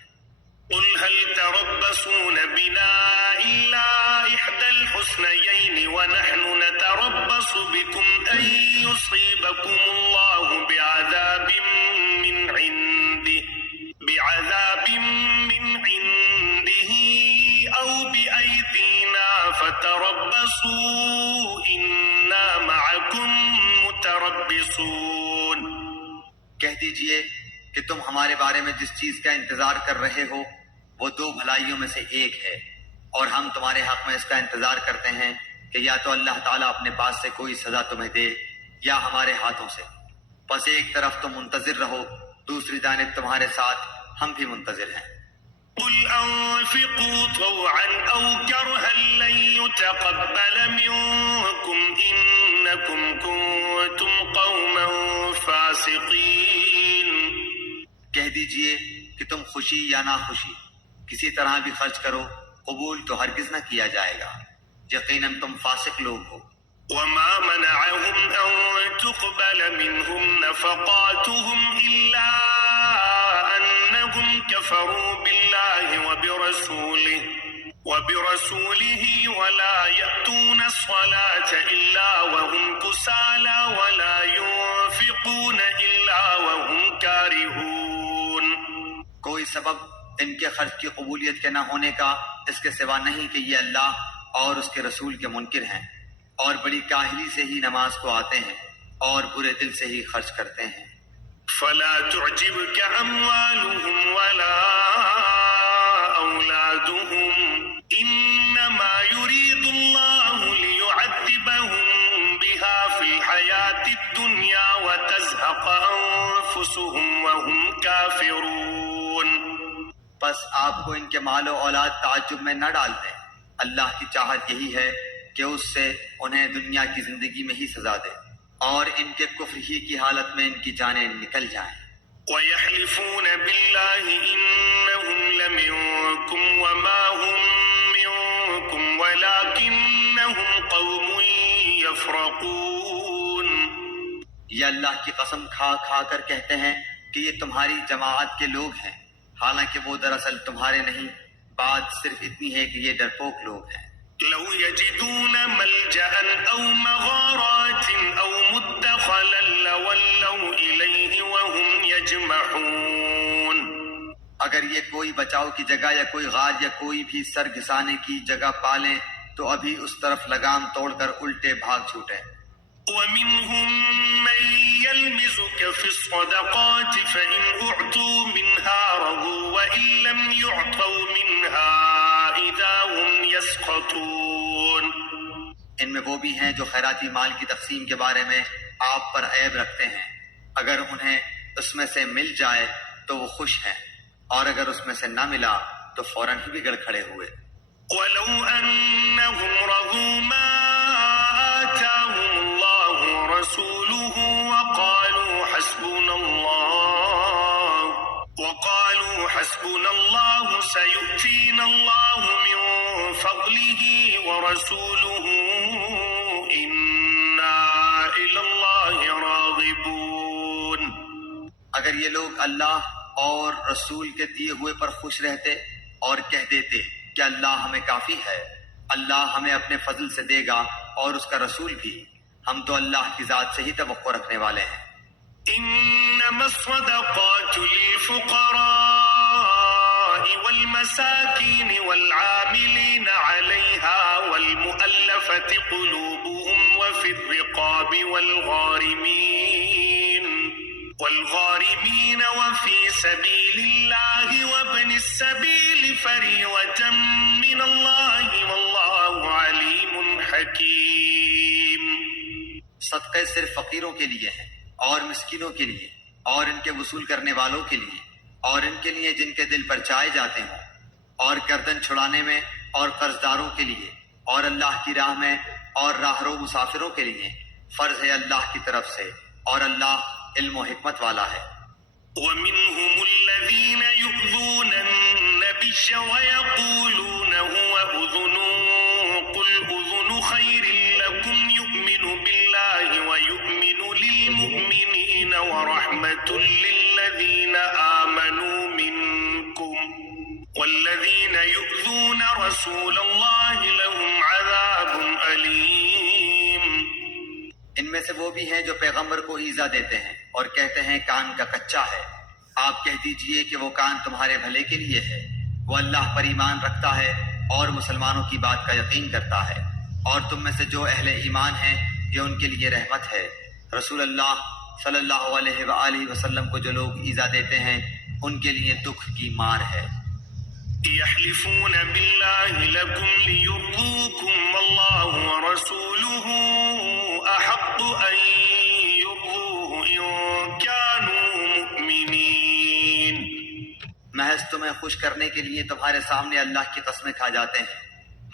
قل هل تربصون بنا إلا إحدى الحسنيين ونحن نتربص بكم أن يصيبكم الله بعذاب من عنده أو بأيدينا فتربصوا إنا معكم متربصون۔ کہہ دیجئے کہ تم ہمارے بارے میں جس چیز کا انتظار کر رہے ہو وہ دو بھلائیوں میں سے ایک ہے، اور ہم تمہارے حق میں اس کا انتظار کرتے ہیں کہ یا تو اللہ تعالیٰ اپنے پاس سے کوئی سزا تمہیں دے یا ہمارے ہاتھوں سے، پس ایک طرف تم منتظر رہو، دوسری جانب تمہارے ساتھ ہم بھی منتظر ہیں۔ قل أنفقوا طوعا أو كرها لن يتقبل منكم إنكم كنتم قوما فاسقين۔ کہہ دیجئے کہ تم خوشی یا ناخوشی کسی طرح بھی خرچ کرو، قبول تو ہرگز نہ کیا جائے گا، یقیناً تم فاسق لوگ ہو۔ وما منعهم أن تقبل منهم نفقاتهم إلا أنهم كفروا بالله وبرسوله ولا يأتون الصلاة إلا وهم كسالى ولا ينفقون إلا وهم كارهون۔ کوئی سبب ان کے خرچ کی قبولیت کے نہ ہونے کا اس کے سوا نہیں کہ یہ اللہ اور اس کے رسول کے منکر ہیں، اور بڑی کاہلی سے ہی نماز کو آتے ہیں اور برے دل سے ہی خرچ کرتے ہیں۔ فلا تعجبك أموالهم ولا أولادهم إنما يريد الله ليعذبهم بها في الحياة الدنيا وتزهق أنفسهم وهم كافرون۔ بس آپ کو ان کے مال و اولاد تعجب میں نہ ڈال دیں، اللہ کی چاہت یہی ہے کہ اس سے انہیں دنیا کی زندگی میں ہی سزا دے اور ان کے کفر ہی کی حالت میں ان کی جانیں نکل جائیں۔ ويحلفون بالله إنهم لمنكم وما هم منكم ولكنهم قوم يفرقون۔ یہ اللہ کی قسم کھا کھا کر کہتے ہیں کہ یہ تمہاری جماعت کے لوگ ہیں، حالانکہ وہ دراصل تمہارے نہیں، بات صرف اتنی ہے کہ یہ ڈرپوک لوگ ہیں۔ لو يجدون ملجأ أو مغارات أو مدخلا لولوا إليه وهم يجمحون۔ اگر یہ کوئی بچاؤ کی جگہ یا کوئی غار یا کوئی بھی سر گھسانے کی جگہ پالیں تو ابھی اس طرف لگام توڑ کر الٹے بھاگ چھوٹیں۔ ومنهم من يلمزك في الصدقات فإن أعطوا منها رضوا وإن لم يعطوا منها إذا هم يسخطون۔ ان میں وہ بھی ہیں جو خیراتی مال کی تقسیم کے بارے میں آپ پر عیب رکھتے ہیں، اگر انہیں اس میں سے مل جائے تو وہ خوش ہیں، اور اگر اس میں سے نہ ملا تو فوراً ہی بگڑ کھڑے ہوئے۔ ولو أنهم رضوا ما آتاهم الله ورسوله حسبنا الله سيؤتينا الله من فضله ورسوله إنا إلى الله راغبون. اگر یہ لوگ اللہ اور رسول کے دیے ہوئے پر خوش رہتے اور کہہ دیتے کہ اللہ ہمیں کافی ہے، اللہ ہمیں اپنے فضل سے دے گا اور اس کا رسول بھی، ہم تو اللہ کی ذات سے ہی توقع رکھنے والے ہیں. إنما الصدقات للفقراء والمساكين والعاملين عليها والمؤلفة قلوبهم وفي الرقاب والغارمين وفي سبيل الله وابن السبيل فريضة من الله والله عليم حكيم. صدقے صرف فقیروں کے لیے ہیں اور مسکینوں کے لیے اور ان کے وصول کرنے والوں کے لیے اور ان کے لیے جن کے دل پر چائے جاتے ہیں اور گردن چھڑانے میں اور قرض داروں کے لیے اور اللہ کی راہ میں اور راہرو مسافروں کے لیے فرض ہے اللہ کی طرف سے، اور اللہ علم و حکمت والا ہے. ومنهم الذين يؤذون النبي ويقولون هو أذن قل أذن خير لكم يؤمن بالله ويؤمن للمؤمنين ورحمة للذين آمنوا منكم والذين يؤذون رسول الله لهم عذاب أليم. ان میں سے وہ بھی ہیں جو پیغمبر کو ایذا دیتے ہیں اور کہتے ہیں کان کا کچا ہے. آپ کہہ دیجئے کہ وہ کان تمہارے بھلے کے لیے ہے. وہ اللہ پر ایمان رکھتا ہے اور مسلمانوں کی بات کا یقین کرتا ہے، اور تم میں سے جو اہل ایمان ہیں یہ ان کے لیے رحمت ہے. رسول اللہ صلی اللہ علیہ وآلہ وسلم کو جو لوگ ایذا دیتے ہیں ان کے لیے دکھ کی مار ہے. يحلفون بالله لكم ليرضوكم والله ورسوله أحق أن يرضوه إن كانوا مؤمنين. محض تمہیں خوش کرنے کے لیے تمہارے سامنے اللہ کی قسمیں کھا جاتے ہیں،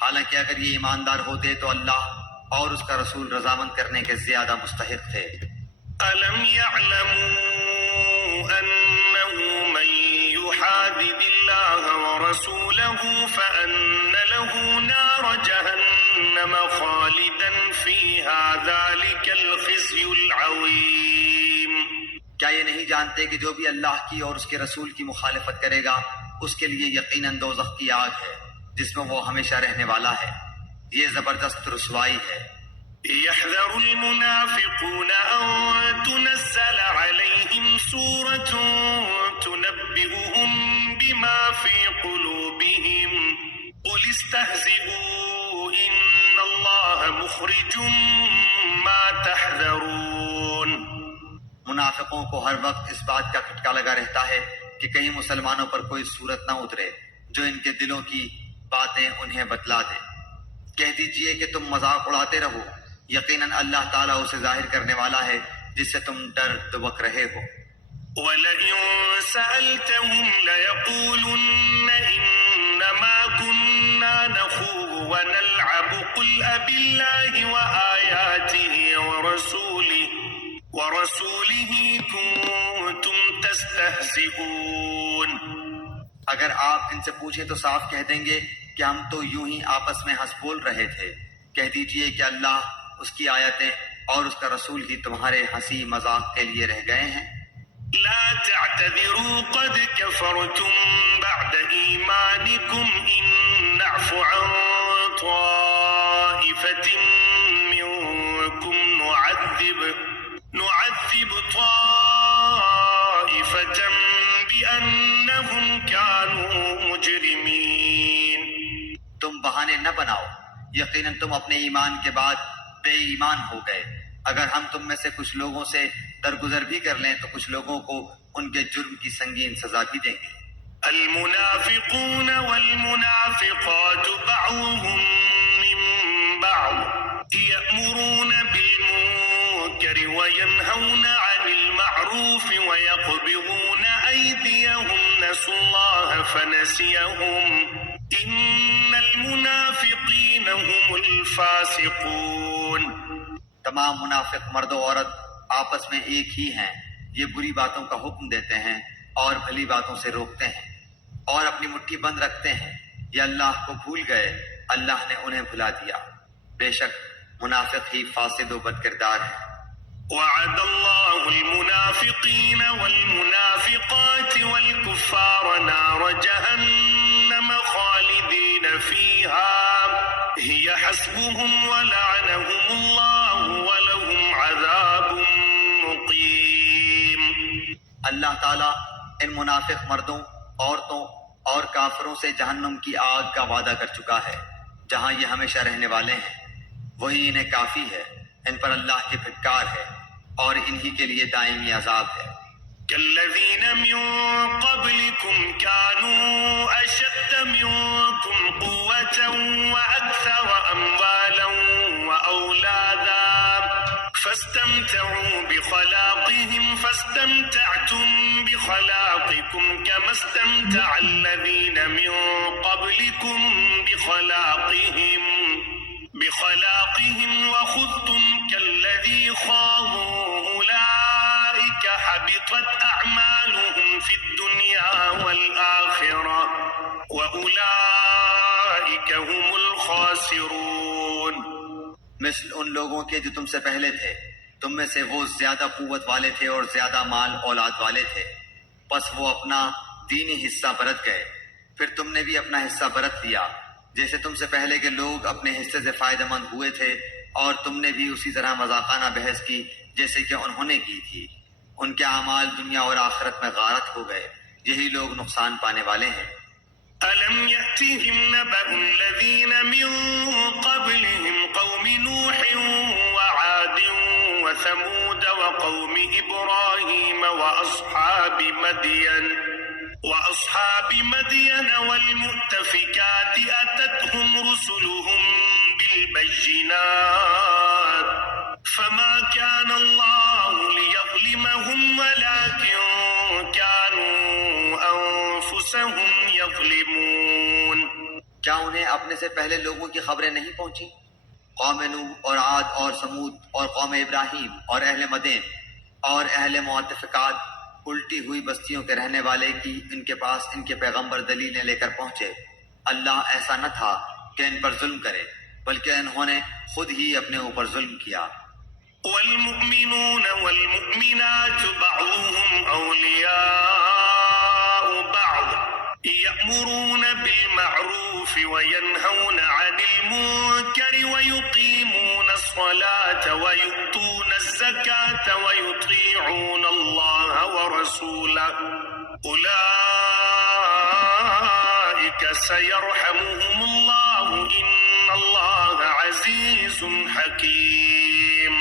حالانکہ اگر یہ ایماندار ہوتے تو اللہ اور اس کا رسول رضامند کرنے کے زیادہ مستحق تھے. ألم يعلموا أنه من يحادد الله ورسوله فأن له نار جهنم خالدا فيها ذلك الخزي العظيم. کیا یہ نہیں جانتے کہ جو بھی اللہ کی اور اس کے رسول کی مخالفت کرے گا اس کے لیے یقیناً دوزخ کی آگ ہے جس میں وہ ہمیشہ رہنے والا ہے. یہ زبردست رسوائی ہے. يحذر المنافقون أن تنزل عليهم سورة تنبئهم بما في قلوبهم قل استهزئوا إن الله مخرج ما تحذرون. منافقوں کو ہر وقت اس بات کا کھٹکا لگا رہتا ہے کہ کہیں مسلمانوں پر کوئی صورت نہ اترے جو ان کے دلوں کی باتیں انہیں بتلا دے. کہہ دیجئے کہ تم مذاق اڑاتے رہو، یقیناً اللہ تعالیٰ اسے ظاہر کرنے والا ہے جس سے تم ڈر دبک رہے ہو. وَلَئِن سَأَلْتَهُمْ لَيَقُولُنَّ إِنَّمَا كُنَّا نَخُوضُ وَنَلْعَبُ قُلْ أَبِاللَّهِ وَآيَاتِهِ وَرَسُولِهِ كُنتُمْ تَسْتَهْزِئُونَ. اگر آپ ان سے پوچھیں تو صاف کہہ دیں گے کہ ہم تو یوں ہی آپس میں ہنس بول رہے تھے. کہہ دیجئے کہ اللہ، اس کی آیتیں اور اس کا رسول ہی تمہارے ہنسی مذاق کے لیے رہ گئے ہیں. لا تعتذروا قد كفرتم بعد إيمانكم إن نعف عن طائفة منكم نعذب طائفة بأنهم كانوا مجرمين. تم بہانے نہ بناؤ، یقیناً تم اپنے ایمان کے بعد بے ایمان ہو گئے. اگر ہم تم میں سے کچھ لوگوں سے درگزر بھی کر لیں تو کچھ لوگوں کو ان کے جرم کی سنگین سزا بھی دیں گے. المنافقون والمنافقات بعضهم من بعض يأمرون بالمنكر وينهون عن المعروف ويقبضون أيديهم نسوا الله فنسيهم إن المنافقين هم الفاسقون. تمام منافق مرد و عورت آپس میں ایک ہی ہیں، یہ بری باتوں کا حکم دیتے ہیں اور بھلی باتوں سے روکتے ہیں. اور اپنی مٹھی بند رکھتے ہیں، یہ اللہ کو بھول گئے، اللہ نے انہیں بھلا دیا، بے شک منافق ہی فاسد و بد کردار ہیں۔ وعد الله المنافقين والمنافقات والكفار نار جهنم خالدين فيها هي حسبهم ولعنهم الله ولهم عذاب مقيم۔ اللہ تعالیٰ ان منافق مردوں، عورتوں اور کافروں سے جہنم کی آگ کا وعدہ کر چکا ہے جہاں یہ ہمیشہ رہنے والے ہیں، وہی انہیں کافی ہے، ان پر اللہ کی پھٹکار ہے اور انہی کے لیے دائمی عذاب ہے۔ كالذين من قبلكم كانوا أشد منكم قوة وأكثر أموالا وأولادا فاستمتعوا بخلاقهم فاستمتعتم بخلاقكم كما استمتع الذين من قبلكم بخلاقهم وخذتم كالذي خاضوا أولئك حبطت أعمالهم في الدنيا والآخرة وأولئك هم الخاسرون۔ مثل ان لوگوں کے جو تم سے پہلے تھے، تم میں سے وہ زیادہ قوت والے تھے اور زیادہ مال اولاد والے تھے، پس وہ اپنا دینی حصہ برت گئے، پھر تم نے بھی اپنا حصہ برت لیا، جیسے تم سے پہلے کے لوگ اپنے حصے سے فائدہ مند ہوئے تھے، اور تم نے بھی اسی طرح مذاقانہ بحث کی جیسے کہ انہوں نے کی تھی۔ ان کے اعمال دنیا اور آخرت میں غارت ہو گئے، یہی لوگ نقصان پانے والے ہیں۔ ألم يأتهم نبأ الذين من قبلهم قوم نوح وعاد وثمود وقوم إبراهيم وأصحاب مدين والمؤتفكات أتتهم رسلهم بالبينات فما كان الله ليظلمهم ولكن كانوا أنفسهم يظلمون۔ کیا انہیں اپنے سے پہلے لوگوں کی خبریں نہیں پہنچی؟ قوم نوح اور عاد اور سمود اور قوم ابراہیم اور اہل مدین اور اہل معتفقات، الٹی ہوئی بستیوں کے رہنے والے کی ان کے پاس ان کے پیغمبر دلیلیں لے کر پہنچے۔ اللہ ایسا نہ تھا کہ ان پر ظلم کرے، بلکہ انہوں نے خود ہی اپنے اوپر ظلم کیا۔ والمؤمنون والمؤمنات بعضهم أولياء بعض يأمرون بالمعروف وينهون عن المنكر ويقيمون الصلاة ويؤتون الزكاة ويطيعون الله ورسوله أولئك سيرحمهم الله إن الله عزيز حكيم۔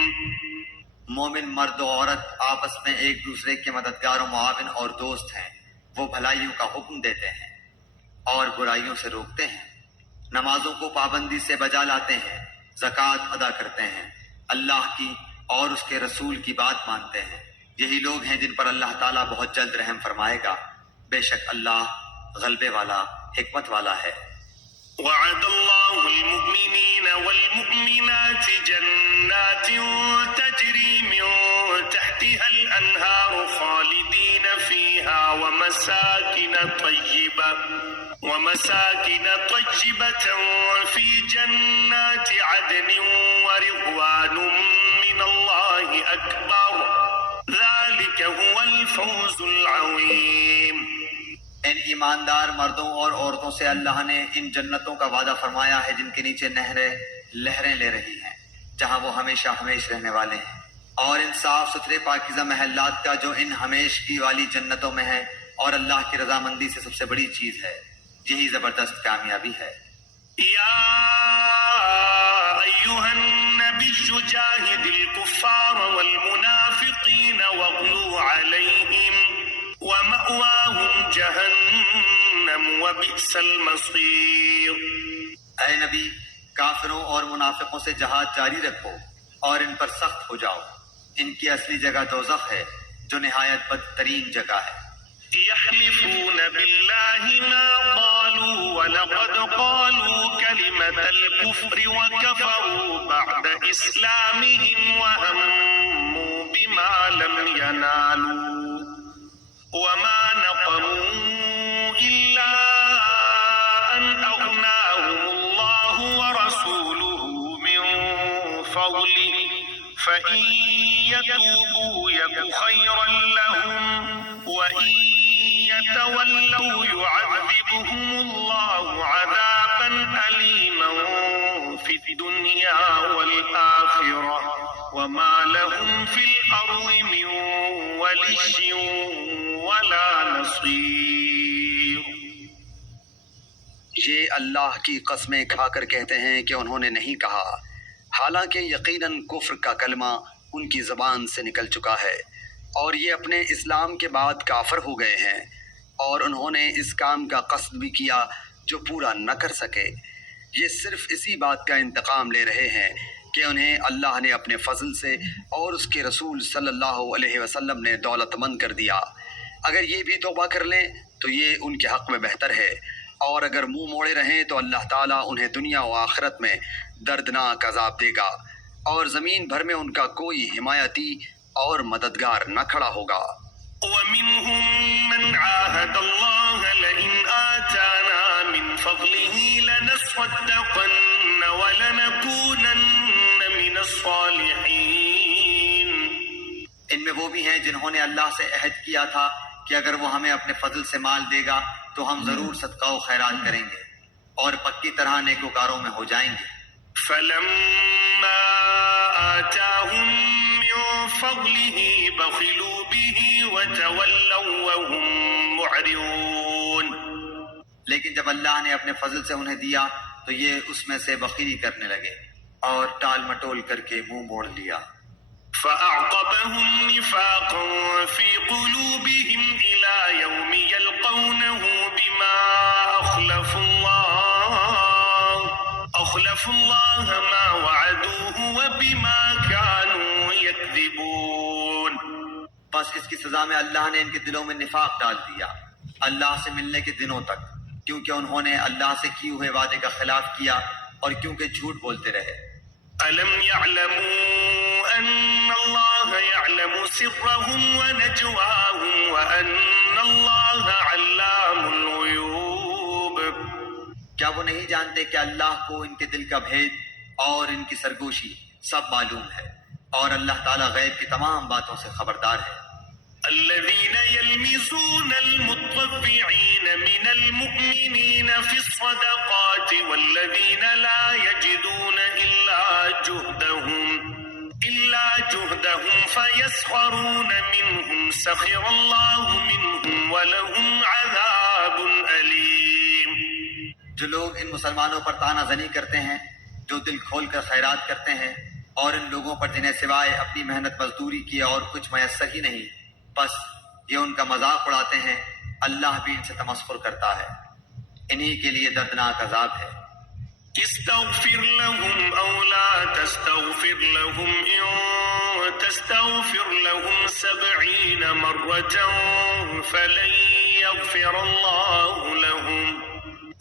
مومن مرد و عورت آپس میں ایک دوسرے کے مددگار و معاون اور دوست ہیں، وہ بھلائیوں کا حکم دیتے ہیں اور برائیوں سے روکتے ہیں، نمازوں کو پابندی سے بجا لاتے ہیں، زکوٰۃ ادا کرتے ہیں، اللہ کی اور اس کے رسول کی بات مانتے ہیں، یہی لوگ ہیں جن پر اللہ تعالیٰ بہت جلد رحم فرمائے گا، بے شک اللہ غلبے والا، حکمت والا ہے۔ وعد الله المؤمنين والمؤمنات جنات تجري من تحتها الأنهار خالدين فيها ومساكن طيبة في جنات عدن ورضوان من الله أكبر ذلك هو الفوز العظيم۔ ان ایماندار مردوں اور عورتوں سے اللہ نے ان جنتوں کا وعدہ فرمایا ہے جن کے نیچے نہریں لہریں لے رہی ہیں، جہاں وہ ہمیشہ ہمیش رہنے والے ہیں، اور ان صاف ستھرے پاکیزہ محلات کا جو ان ہمیشگی والی جنتوں میں ہے، اور اللہ کی رضامندی سے سب سے بڑی چیز ہے، یہی زبردست کامیابی ہے۔ يا أيها النبي جاهد الكفار والمنافقين واغلظ عليهم ومأواهم جهنم وبئس المصير۔ اے نبی، کافروں اور منافقوں سے جہاد جاری رکھو اور ان پر سخت ہو جاؤ، ان کی اصلی جگہ دوزخ ہے جو نہایت بدترین جگہ ہے۔ يحلفون بالله ما قالوا ولقد قالوا كلمة الكفر وكفروا بعد إسلامهم وهموا بما لم ينالوا وما نقموا إلا فإن يتوبوا يك خيرا لهم وإن يتولوا يعذبهم الله عذابا أليما في الدنيا والآخرة وما لهم في الأرض من ولي ولا نصير. یہ اللہ کی قسمیں کھا کر کہتے ہیں کہ انہوں نے نہیں کہا، حالانکہ یقیناً کفر کا کلمہ ان کی زبان سے نکل چکا ہے اور یہ اپنے اسلام کے بعد کافر ہو گئے ہیں، اور انہوں نے اس کام کا قصد بھی کیا جو پورا نہ کر سکے. یہ صرف اسی بات کا انتقام لے رہے ہیں کہ انہیں اللہ نے اپنے فضل سے اور اس کے رسول صلی اللہ علیہ وسلم نے دولت مند کر دیا. اگر یہ بھی توبہ کر لیں تو یہ ان کے حق میں بہتر ہے، اور اگر منہ موڑے رہیں تو اللہ تعالیٰ انہیں دنیا و آخرت میں دردناک عذاب دے گا، اور زمین بھر میں ان کا کوئی حمایتی اور مددگار نہ کھڑا ہوگا. ومنهم من عاهد الله لئن آتانا من فضله لنصدقن ولنكونن من الصالحين. ان میں وہ بھی ہیں جنہوں نے اللہ سے عہد کیا تھا کہ اگر وہ ہمیں اپنے فضل سے مال دے گا تو ہم ضرور صدقہ و خیرات کریں گے اور پکی طرح نیکوکاروں میں ہو جائیں گے. فلما آتاهم من فضله بخلوا به وتولوا وهم معرضون. لیکن جب اللہ نے اپنے فضل سے انہیں دیا تو یہ اس میں سے بخیلی کرنے لگے اور ٹال مٹول کر کے منہ موڑ لیا. فأعقبهم نفاقا في قلوبهم إلى يوم يلقونه بما أخلفوا الله ما وعدوه وبما كانوا يكذبون. بس اس کی سزا میں اللہ نے ان کے دلوں میں نفاق ڈال دیا اللہ سے ملنے کے دنوں تک، کیونکہ انہوں نے اللہ سے کیے ہوئے وعدے کا خلاف کیا اور کیونکہ جھوٹ بولتے رہے. ألم يعلموا أن الله يعلم سرهم ونجواهم وأن الله علام الغيوب. کیا وہ نہیں جانتے کہ اللہ کو ان کے دل کا بھید اور ان کی سرگوشی سب معلوم ہے، اور اللہ تعالیٰ غیب کی تمام باتوں سے خبردار ہے. الذين يلمزون المطوعين من المؤمنين في الصدقات والذين لا يجدون إلا جهدهم فيسخرون منهم سخر الله منهم ولهم عذاب أليم. جو لوگ ان مسلمانوں پر طعنہ زنی کرتے ہیں جو دل کھول کر خیرات کرتے ہیں، اور ان لوگوں پر جنہیں سوائے اپنی محنت مزدوری کیے اور کچھ میسر ہی نہیں، بس یہ ان کا مذاق اڑاتے ہیں، اللہ بھی ان سے تمسخر کرتا ہے. انہی کے لیے دردناک عذاب ہے. استغفر لهم أو لا تستغفر لهم إن تستغفر لهم 70 مرة فلن يغفر الله لهم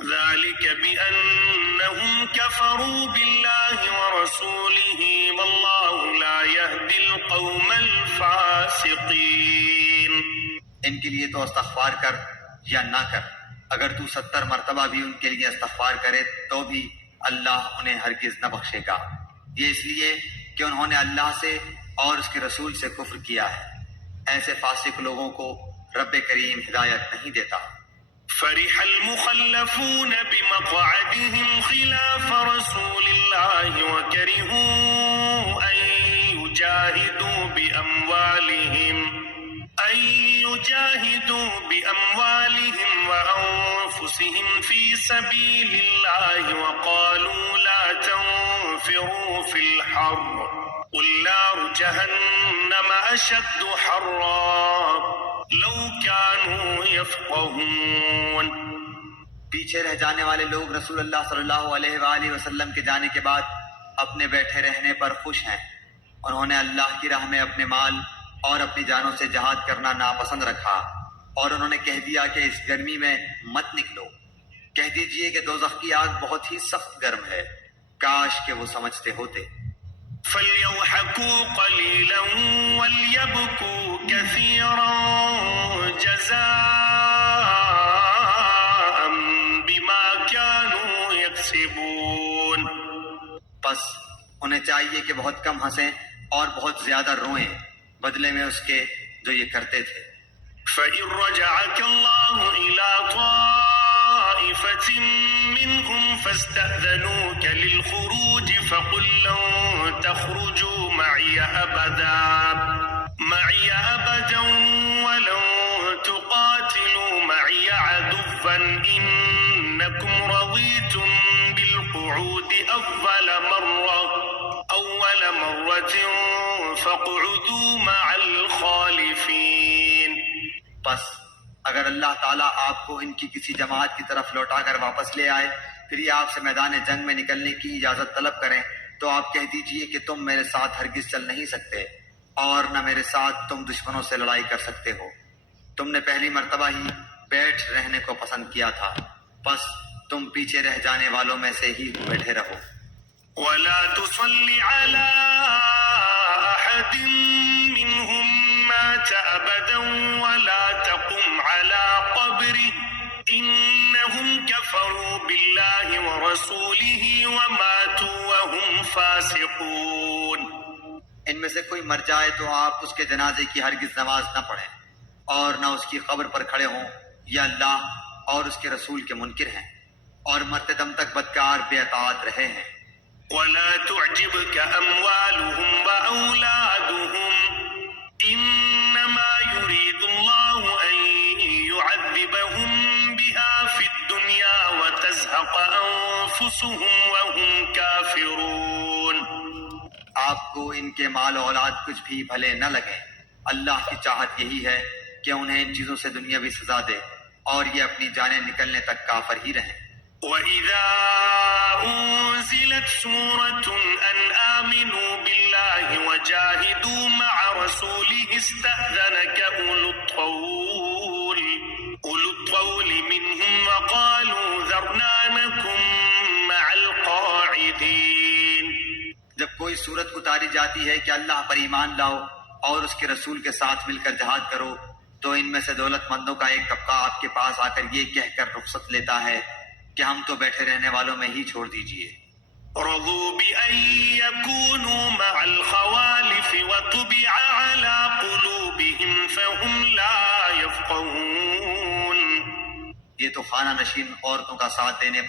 ذلك بأنهم كفروا بالله ورسوله والله لا يهدي القوم الفاسقين. ان کے لیے تو استغفار کر یا نہ کر، اگر تو 70 مرتبہ بھی ان کے لیے استغفار کرے تو بھی اللہ انہیں ہرگز نہ بخشے گا. یہ اس لیے کہ انہوں نے اللہ سے اور اس کے رسول سے کفر کیا ہے. ایسے فاسق لوگوں کو رب کریم ہدایت نہیں دیتا. فرح المخلفون بمقعدهم خلاف رسول الله وكرهوا أن يجاهدوا بأموالهم وأنفسهم في سبيل الله وقالوا لا تنفروا في الحر قل نار جهنم أشد حرا لو كانوا يفقهون. پیچھے رہ جانے والے لوگ رسول اللہ صلی اللہ علیہ وآلہ وسلم کے جانے کے بعد اپنے بیٹھے رہنے پر خوش ہیں. انہوں نے اللہ کی راہ میں اپنے مال اور اپنی جانوں سے جہاد کرنا ناپسند رکھا، اور انہوں نے کہہ دیا کہ اس گرمی میں مت نکلو. کہہ دیجئے کہ دوزخ کی آگ بہت ہی سخت گرم ہے، کاش کہ وہ سمجھتے ہوتے. فَلْيَضْحَكُوا قَلِيلًا وَلْيَبْكُوا كَثِيرًا جَزَاءً بِمَا كَانُوا يَكْسِبُونَ. بس انہیں چاہیے کہ بہت کم ہنسیں اور بہت زیادہ روئیں بدلے میں اس کے جو یہ کرتے تھے۔ فإن رجعك الله إلى طائفة منهم فاستأذنوك للخروج فقل لن تخرجوا معي أبدا ولن تقاتلوا معي عدوا إنكم رضيتم بالقعود أول مرة فاقعدوا مع الخالفين۔ بس اگر اللہ تعالیٰ آپ کو ان کی کسی جماعت کی طرف لوٹا کر واپس لے آئے، پھر یہ آپ سے میدان جنگ میں نکلنے کی اجازت طلب کریں تو آپ کہہ دیجئے کہ تم میرے ساتھ ہرگز چل نہیں سکتے اور نہ میرے ساتھ تم دشمنوں سے لڑائی کر سکتے ہو۔ تم نے پہلی مرتبہ ہی بیٹھ رہنے کو پسند کیا تھا، بس تم پیچھے رہ جانے والوں میں سے ہی بیٹھے رہو۔ ولا تصل على أحد منهم مات أبدا ولا تقم على قبره إنهم كفروا بالله ورسوله وماتوا وهم فاسقون۔ ان میں سے کوئی مر جائے تو آپ اس کے جنازے کی ہرگز نماز نہ پڑھیں اور نہ اس کی قبر پر کھڑے ہوں، یہ اللہ اور اس کے رسول کے منکر ہیں اور مرتے دم تک بدکار بے اطاعت رہے ہیں۔ ولا تعجبك أموالهم وأولادهم إنما يريد الله أن يعذبهم بها في الدنيا وتزهق أنفسهم وهم كافرون۔ آپ کو ان کے مال و اولاد کچھ بھی بھلے نہ لگیں، اللہ کی چاہت یہی ہے کہ انہیں ان چیزوں سے دنیاوی سزا دے اور یہ اپنی جانیں نکلنے تک کافر ہی رہیں۔ وَإِذَا أُنزِلَتْ سُورَةٌ أَنْ آمِنُوا بِاللَّهِ وَجَاهِدُوا مَعَ رَسُولِهِ اسْتَأْذَنَكَ أُولُو الطَّوْلِ مِنْهُمْ وَقَالُوا ذَرْنَا نَكُن مَعَ الْقَاعِدِينَ۔ جب کوئی صورت اتاری جاتی ہے کہ اللہ پر ایمان لاؤ اور اس کے رسول کے ساتھ مل کر جہاد کرو، تو ان میں سے دولت مندوں کا ایک طبقہ آپ کے پاس آ کر یہ کہہ کر رخصت لیتا ہے کہ ہم تو بیٹھے رہنے والوں میں ہی چھوڑ دیجئے۔ رضوا بأن يكونوا مع الخوالف وطبع على قلوبهم فهم لا يفقهون۔ یہ تو خانہ نشین عورتوں کا ساتھ دینے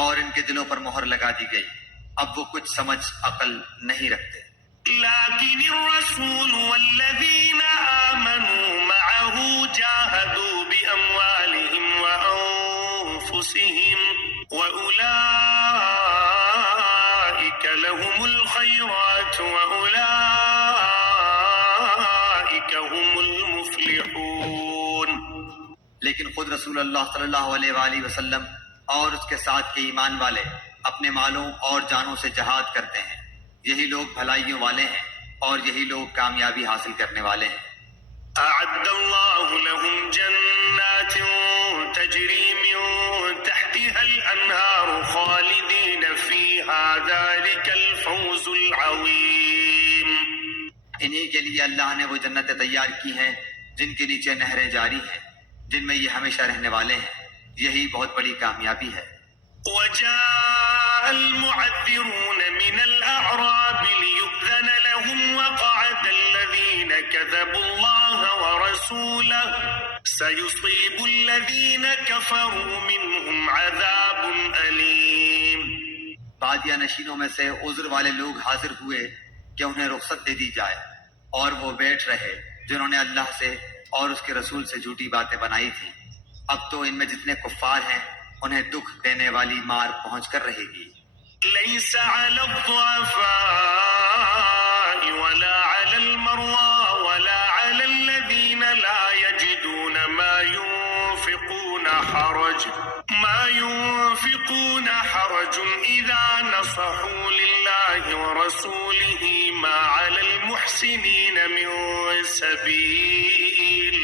اور ان کے دلوں پر مہر لگا دی گئی، اب وہ کچھ سمجھ عقل نہیں رکھتے۔ لكن الرسول والذين آمنوا معه جاهدوا بأموالهم وأنفسهم وأولئك لهم الخيرات وأولئك هم المفلحون۔ لیکن خود رسول اللہ صلی اللہ علیہ وآلہ وسلم اور اس کے ساتھ کے ایمان والے اپنے مالوں اور جانوں سے جہاد کرتے ہیں، یہی لوگ بھلائیوں والے ہیں اور یہی لوگ کامیابی حاصل کرنے والے ہیں۔ أعد الله لهم جنات تجري من تحتها الأنهار خالدين فيها ذلك الفوز العظيم۔ انہی کے لیے اللہ نے وہ جنتیں تیار کی ہیں جن کے نیچے نہریں جاری ہیں، جن میں یہ ہمیشہ رہنے والے ہیں، یہی بہت بڑی کامیابی ہے۔ وجاء المعذرون من الأعراب ليؤذن لهم وقعد الذين كذبوا الله ورسوله سيصيب الذين كفروا منهم عذاب أليم۔ بادیہ نشینوں میں سے عذر والے لوگ حاضر ہوئے کہ انہیں رخصت دے دی جائے، اور وہ بیٹھ رہے جنہوں نے اللہ سے اور اس کے رسول سے جھوٹی باتیں بنائی تھیں۔ اب تو ان میں جتنے کفار ہیں انہیں دکھ دینے والی مار پہنچ کر رہے گی۔ ليس على الضعفاء ولا على المرضى ولا على الذين لا يجدون ما ينفقون حرج إذا نصحوا لله ورسوله ما على المحسنين من سبيل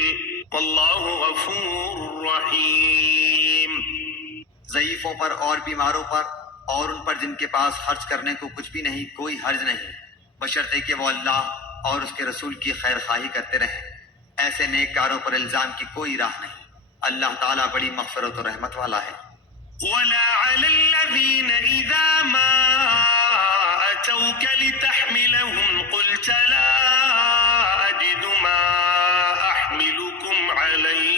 والله غفور رحيم۔ ضعیفوں پر اور بیماروں پر اور ان پر جن کے پاس خرچ کرنے کو کچھ بھی نہیں کوئی حرج نہیں، بشرطے کہ وہ اللہ اور اس کے رسول کی خیر خواہی کرتے رہیں۔ ایسے نیک کاروں پر الزام کی کوئی راہ نہیں، اللہ تعالیٰ بڑی مغفرت و رحمت والا ہے۔ ولا على الذين إذا ما أتوك لتحملهم قلت لا أجد ما أحملكم عليه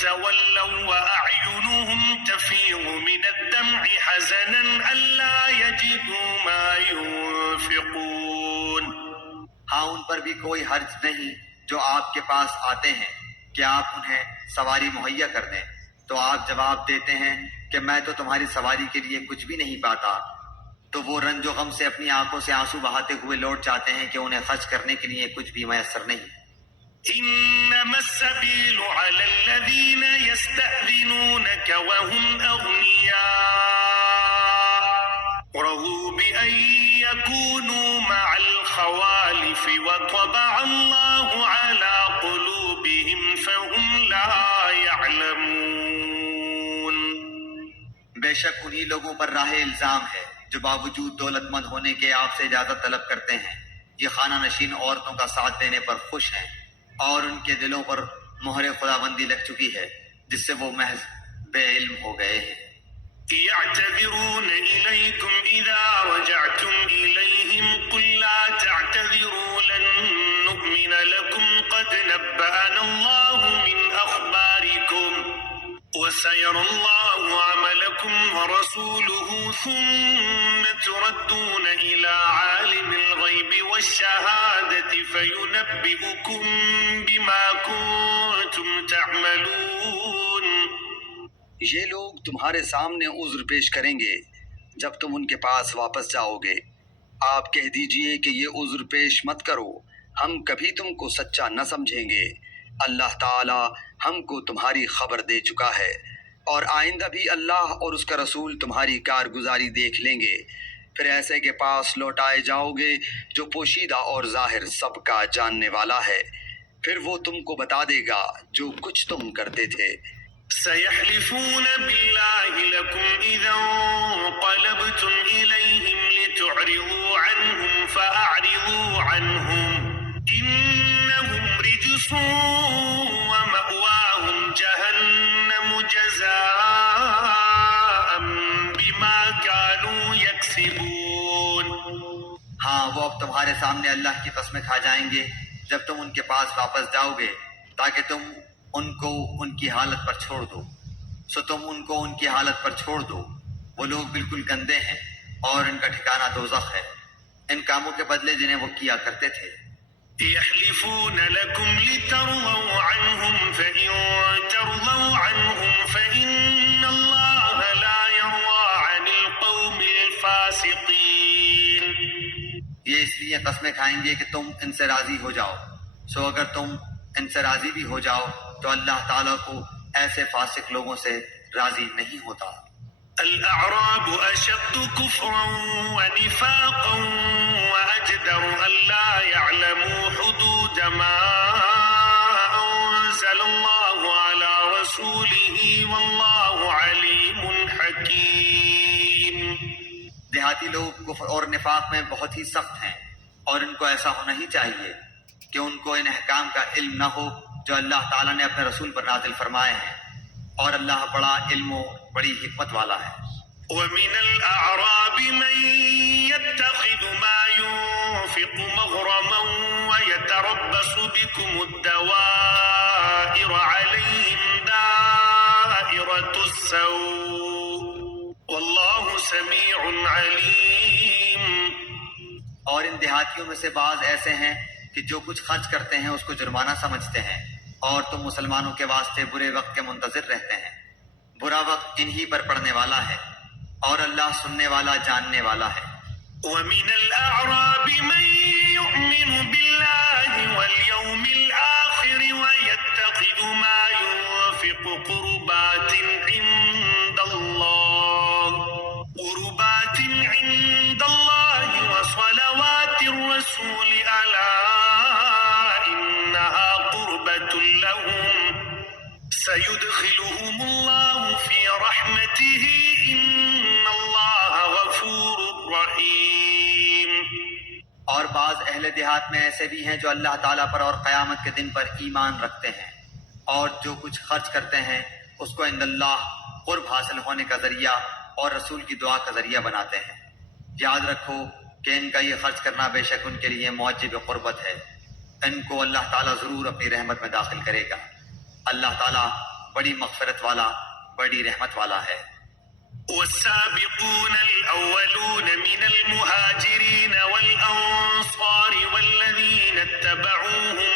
تولوا وأعينهم تفيض من الدمع حزنا ألا يجدوا ما ينفقون. ہاں ان پر بھی کوئی حرج نہیں جو آپ کے پاس آتے ہیں کہ آپ انہیں سواری مہیا کر دیں، تو آپ جواب دیتے ہیں کہ میں تو تمہاری سواری کے لیے کچھ بھی نہیں پاتا، تو وہ رنج و غم سے اپنی آنکھوں سے آنسو بہاتے ہوئے لوٹ جاتے ہیں کہ انہیں خرچ کرنے کے لیے کچھ بھی میسر نہیں۔ إنما السبيل على الذين يستأذنونك وهم أغنياء رضوا بأن يكونوا مع الخوالف وطبع الله على قلوبهم فهم لا يعلمون. بے شک انہی لوگوں پر راہ الزام ہے جو باوجود دولت مند ہونے کے آپ سے اجازت طلب کرتے ہیں، یہ خانہ نشین عورتوں کا ساتھ دینے پر خوش ہیں، اور ان کے دلوں پر مہر خداوندی لگ چکی ہے جس سے وہ محض بے علم ہو گئے ہیں۔ يعتذرون إليكم إذا رجعتم إليهم قل لا تعتذروا لن نؤمن لكم قد نبأنا الله من أخباركم وسيرى الله عملكم ورسوله ثم تردون إلى عالم الغيب والشهادة فينبئكم بما كنتم تعملون. یہ لوگ تمہارے سامنے عذر پیش کریں گے جب تم ان کے پاس واپس جاؤ گے، آپ کہہ دیجئے کہ یہ عذر پیش مت کرو، ہم کبھی تم کو سچا نہ سمجھیں گے، اللہ تعالی ہم کو تمہاری خبر دے چکا ہے، اور آئندہ بھی اللہ اور اس کا رسول تمہاری کارگزاری دیکھ لیں گے، پھر ایسے کے پاس لوٹائے جاؤ گے جو پوشیدہ اور ظاہر سب کا جاننے والا ہے، پھر وہ تم کو بتا دے گا جو کچھ تم کرتے تھے۔ سيحلفون بالله لكم إذا انقلبتم إليهم لتعرضوا عنهم فأعرضوا عنهم إنهم رجس ومأواهم جهنم جزاء بما كانوا يكسبون. ہاں وہ اب تمہارے سامنے اللہ کی قسمیں کھا جائیں گے جب تم ان کے پاس واپس جاؤ گے تاکہ تم ان کو ان کی حالت پر چھوڑ دو، سو تم ان کو ان کی حالت پر چھوڑ دو، وہ لوگ بالکل گندے ہیں اور ان کا ٹھکانہ دوزخ ہے، ان کاموں کے بدلے جنہیں وہ کیا کرتے تھے۔ يحلفون لكم لترضوا عنهم فإن ترضوا عنهم فإن الله لا يرضى عن القوم الفاسقين. یہ اس لیے قسمیں کھائیں گے کہ تم ان سے راضی ہو جاؤ، سو اگر تم ان سے راضی بھی ہو جاؤ تو اللہ تعالیٰ کو ایسے فاسق لوگوں سے راضی نہیں ہوتا۔ الأعراب أشد كفرا ونفاقا وأجدر ألا يعلموا حدود ما أنزل الله على رسوله والله عليم حكيم. دیہاتی لوگ کفر اور نفاق میں بہت ہی سخت ہیں، اور ان کو ایسا ہونا ہی چاہیے کہ ان کو ان احکام کا علم نہ ہو جو اللہ تعالیٰ نے اپنے رسول پر نازل فرمائے ہیں، اور اللہ بڑا علم و بڑی حکمت والا ہے۔ ومن الأعراب من يتخذ ما ينفق مغرما ويتربص بكم الدوائر عليهم دائرة السوء والله سميع عليم. اور ان دیہاتیوں میں سے بعض ایسے ہیں کہ جو کچھ خرچ کرتے ہیں اس کو جرمانہ سمجھتے ہیں، اور تم مسلمانوں کے واسطے برے وقت کے منتظر رہتے ہیں، برا وقت انہی پر پڑنے والا ہے، اور اللہ سننے والا جاننے والا ہے۔ ومن الأعراب من يؤمن بالله واليوم الآخر ويتخذ ما ينفق قربات عند الله وصلوات الرسول ألا إنها قربة لهم سيدخلهم الله في رحمته إن الله غفور رحيم. اور بعض اہل دیہات میں ایسے بھی ہیں جو اللہ تعالیٰ پر اور قیامت کے دن پر ایمان رکھتے ہیں، اور جو کچھ خرچ کرتے ہیں اس کو عند اللہ قرب حاصل ہونے کا ذریعہ اور رسول کی دعا کا ذریعہ بناتے ہیں۔ یاد رکھو کہ ان کا یہ خرچ کرنا بے شک ان کے لیے موجب قربت ہے، ان کو اللہ تعالیٰ ضرور اپنی رحمت میں داخل کرے گا۔ اللہ تعالیٰ بڑی مغفرت والا، بڑی رحمت والا ہے۔ والسابقون الأولون من المهاجرين والأنصار والذين اتبعوهم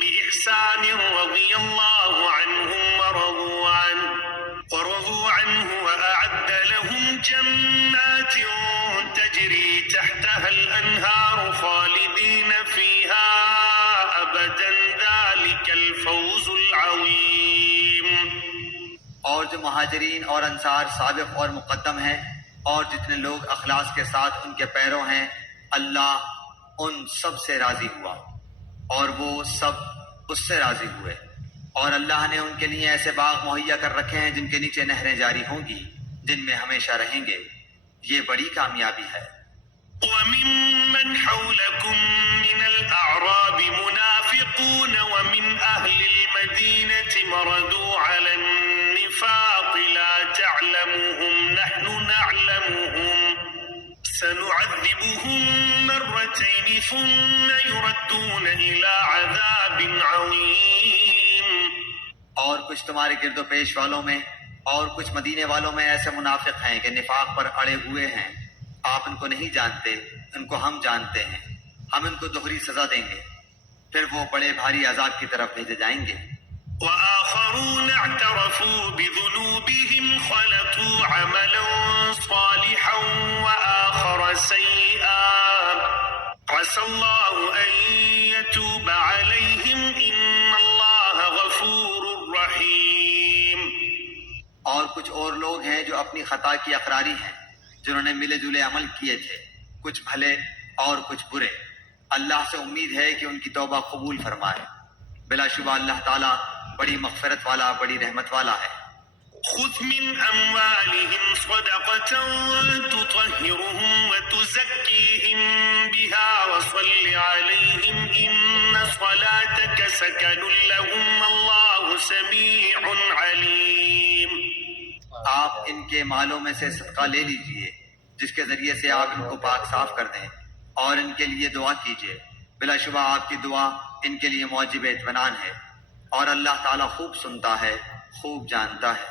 بإحسان رضي الله عنهم ورضوا عنه وأعد لهم جنات تجري تحتها الأنهار خالدين فيها أبدا ذلك الفوز العظيم۔ اور جو مہاجرین اور انصار سابق اور مقدم ہیں اور جتنے لوگ اخلاص کے ساتھ ان کے پیرو ہیں، اللہ ان سب سے راضی ہوا اور وہ سب اس سے راضی ہوئے، اور اللہ نے ان کے لیے ایسے باغ مہیا کر رکھے ہیں جن کے نیچے نہریں جاری ہوں گی، جن میں ہمیشہ رہیں گے۔ یہ بڑی کامیابی ہے۔ وممن حولكم من الأعراب منافقون ومن أهل المدينة مردوا على النفاق لا تعلمهم نحن نعلمهم سنعذبهم مرتين ثم يردون إلى عذاب عظيم۔ اور کچھ تمہارے گرد و پیش والوں میں اور کچھ مدینے والوں میں ایسے منافق ہیں کہ نفاق پر اڑے ہوئے ہیں، آپ ان کو نہیں جانتے، ان کو ہم جانتے ہیں، ہم ان کو دوہری سزا دیں گے، پھر وہ بڑے بھاری عذاب کی طرف بھیجے جائیں گے۔ وآخرون اعترفوا بذنوبهم خلطوا عملا صالحا وآخر سيئا عسى الله أن يتوب عليهم إن الله غفور رحيم۔ اور کچھ اور لوگ ہیں جو اپنی خطا کی اقراری ہیں، جنہوں نے ملے جلے عمل کیے تھے، کچھ بھلے اور کچھ برے۔ اللہ سے امید ہے کہ ان کی توبہ قبول فرمائے۔ بلا شبہ اللہ تعالیٰ بڑی مغفرت والا، بڑی رحمت والا ہے۔ خذ من أموالهم صدقة تطهرهم وتزكيهم بها وصل عليهم إن صلاتك سكن لهم الله سميع عليم۔ آپ ان کے مالوں میں سے صدقہ لے لیجئے جس کے ذریعے سے آپ ان کو پاک صاف کر دیں، اور ان کے لیے دعا کیجئے، بلا شبہ آپ کی دعا ان کے لیے موجب اطمینان ہے، اور اللہ تعالیٰ خوب سنتا ہے، خوب جانتا ہے۔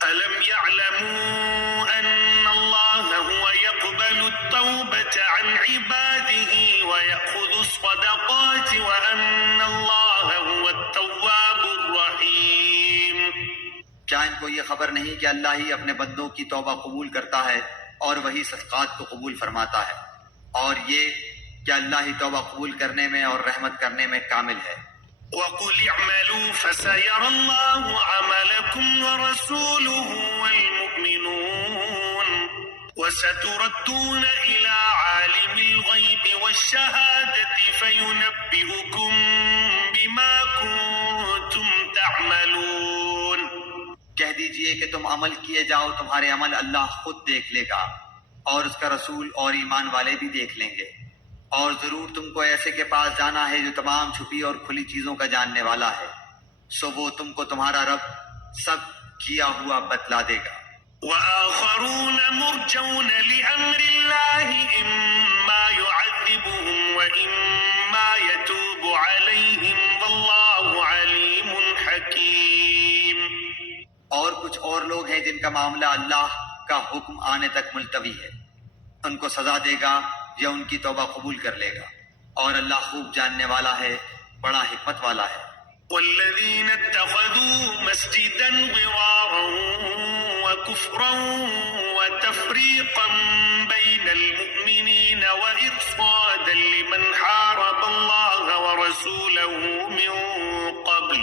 ألم يعلموا أن الله هو يقبل التوبة عن عباده ويأخذ الصدقات وأن الله هو التواب الرحيم؟ کیا ان کو یہ خبر نہیں کہ اللہ ہی اپنے بندوں کی توبہ قبول کرتا ہے اور وہی صدقات کو قبول فرماتا ہے، اور یہ کہ اللہ ہی توبہ قبول کرنے میں اور رحمت کرنے میں کامل ہے۔ وَقُلِ اعْمَلُوا فَسَيَرَى اللَّهُ عَمَلَكُمْ وَرَسُولُهُ وَالْمُؤْمِنُونَ وَسَتُرَدُّونَ إِلَى عَالِمِ الْغَيْبِ وَالشَّهَادَةِ فَيُنَبِّئُكُم بِمَا كُنتُمْ تَعْمَلُونَ۔ کہہ دیجئے کہ تم عمل کیے جاؤ، تمہارے عمل اللہ خود دیکھ لے گا، اور اس کا رسول اور ایمان والے بھی دیکھ لیں گے، اور ضرور تم کو ایسے کے پاس جانا ہے جو تمام چھپی اور کھلی چیزوں کا جاننے والا ہے، سو وہ تم کو تمہارا رب سب کیا ہوا بتلا دے گا۔ وآخرون مرجون لأمر الله إما يعذبهم وإما يتوب عليهم والله عليم حكيم۔ اور کچھ اور لوگ ہیں جن کا معاملہ اللہ کا حکم آنے تک ملتوی ہے، ان کو سزا دے گا یا ان کی توبہ قبول کر لے گا، اور اللہ خوب جاننے والا ہے، بڑا حکمت والا ہے۔ والذين اتخذوا مسجدا ضرارا وكفرا وتفريقا بين المؤمنين وإرصادا لمن حارب الله ورسوله من قبل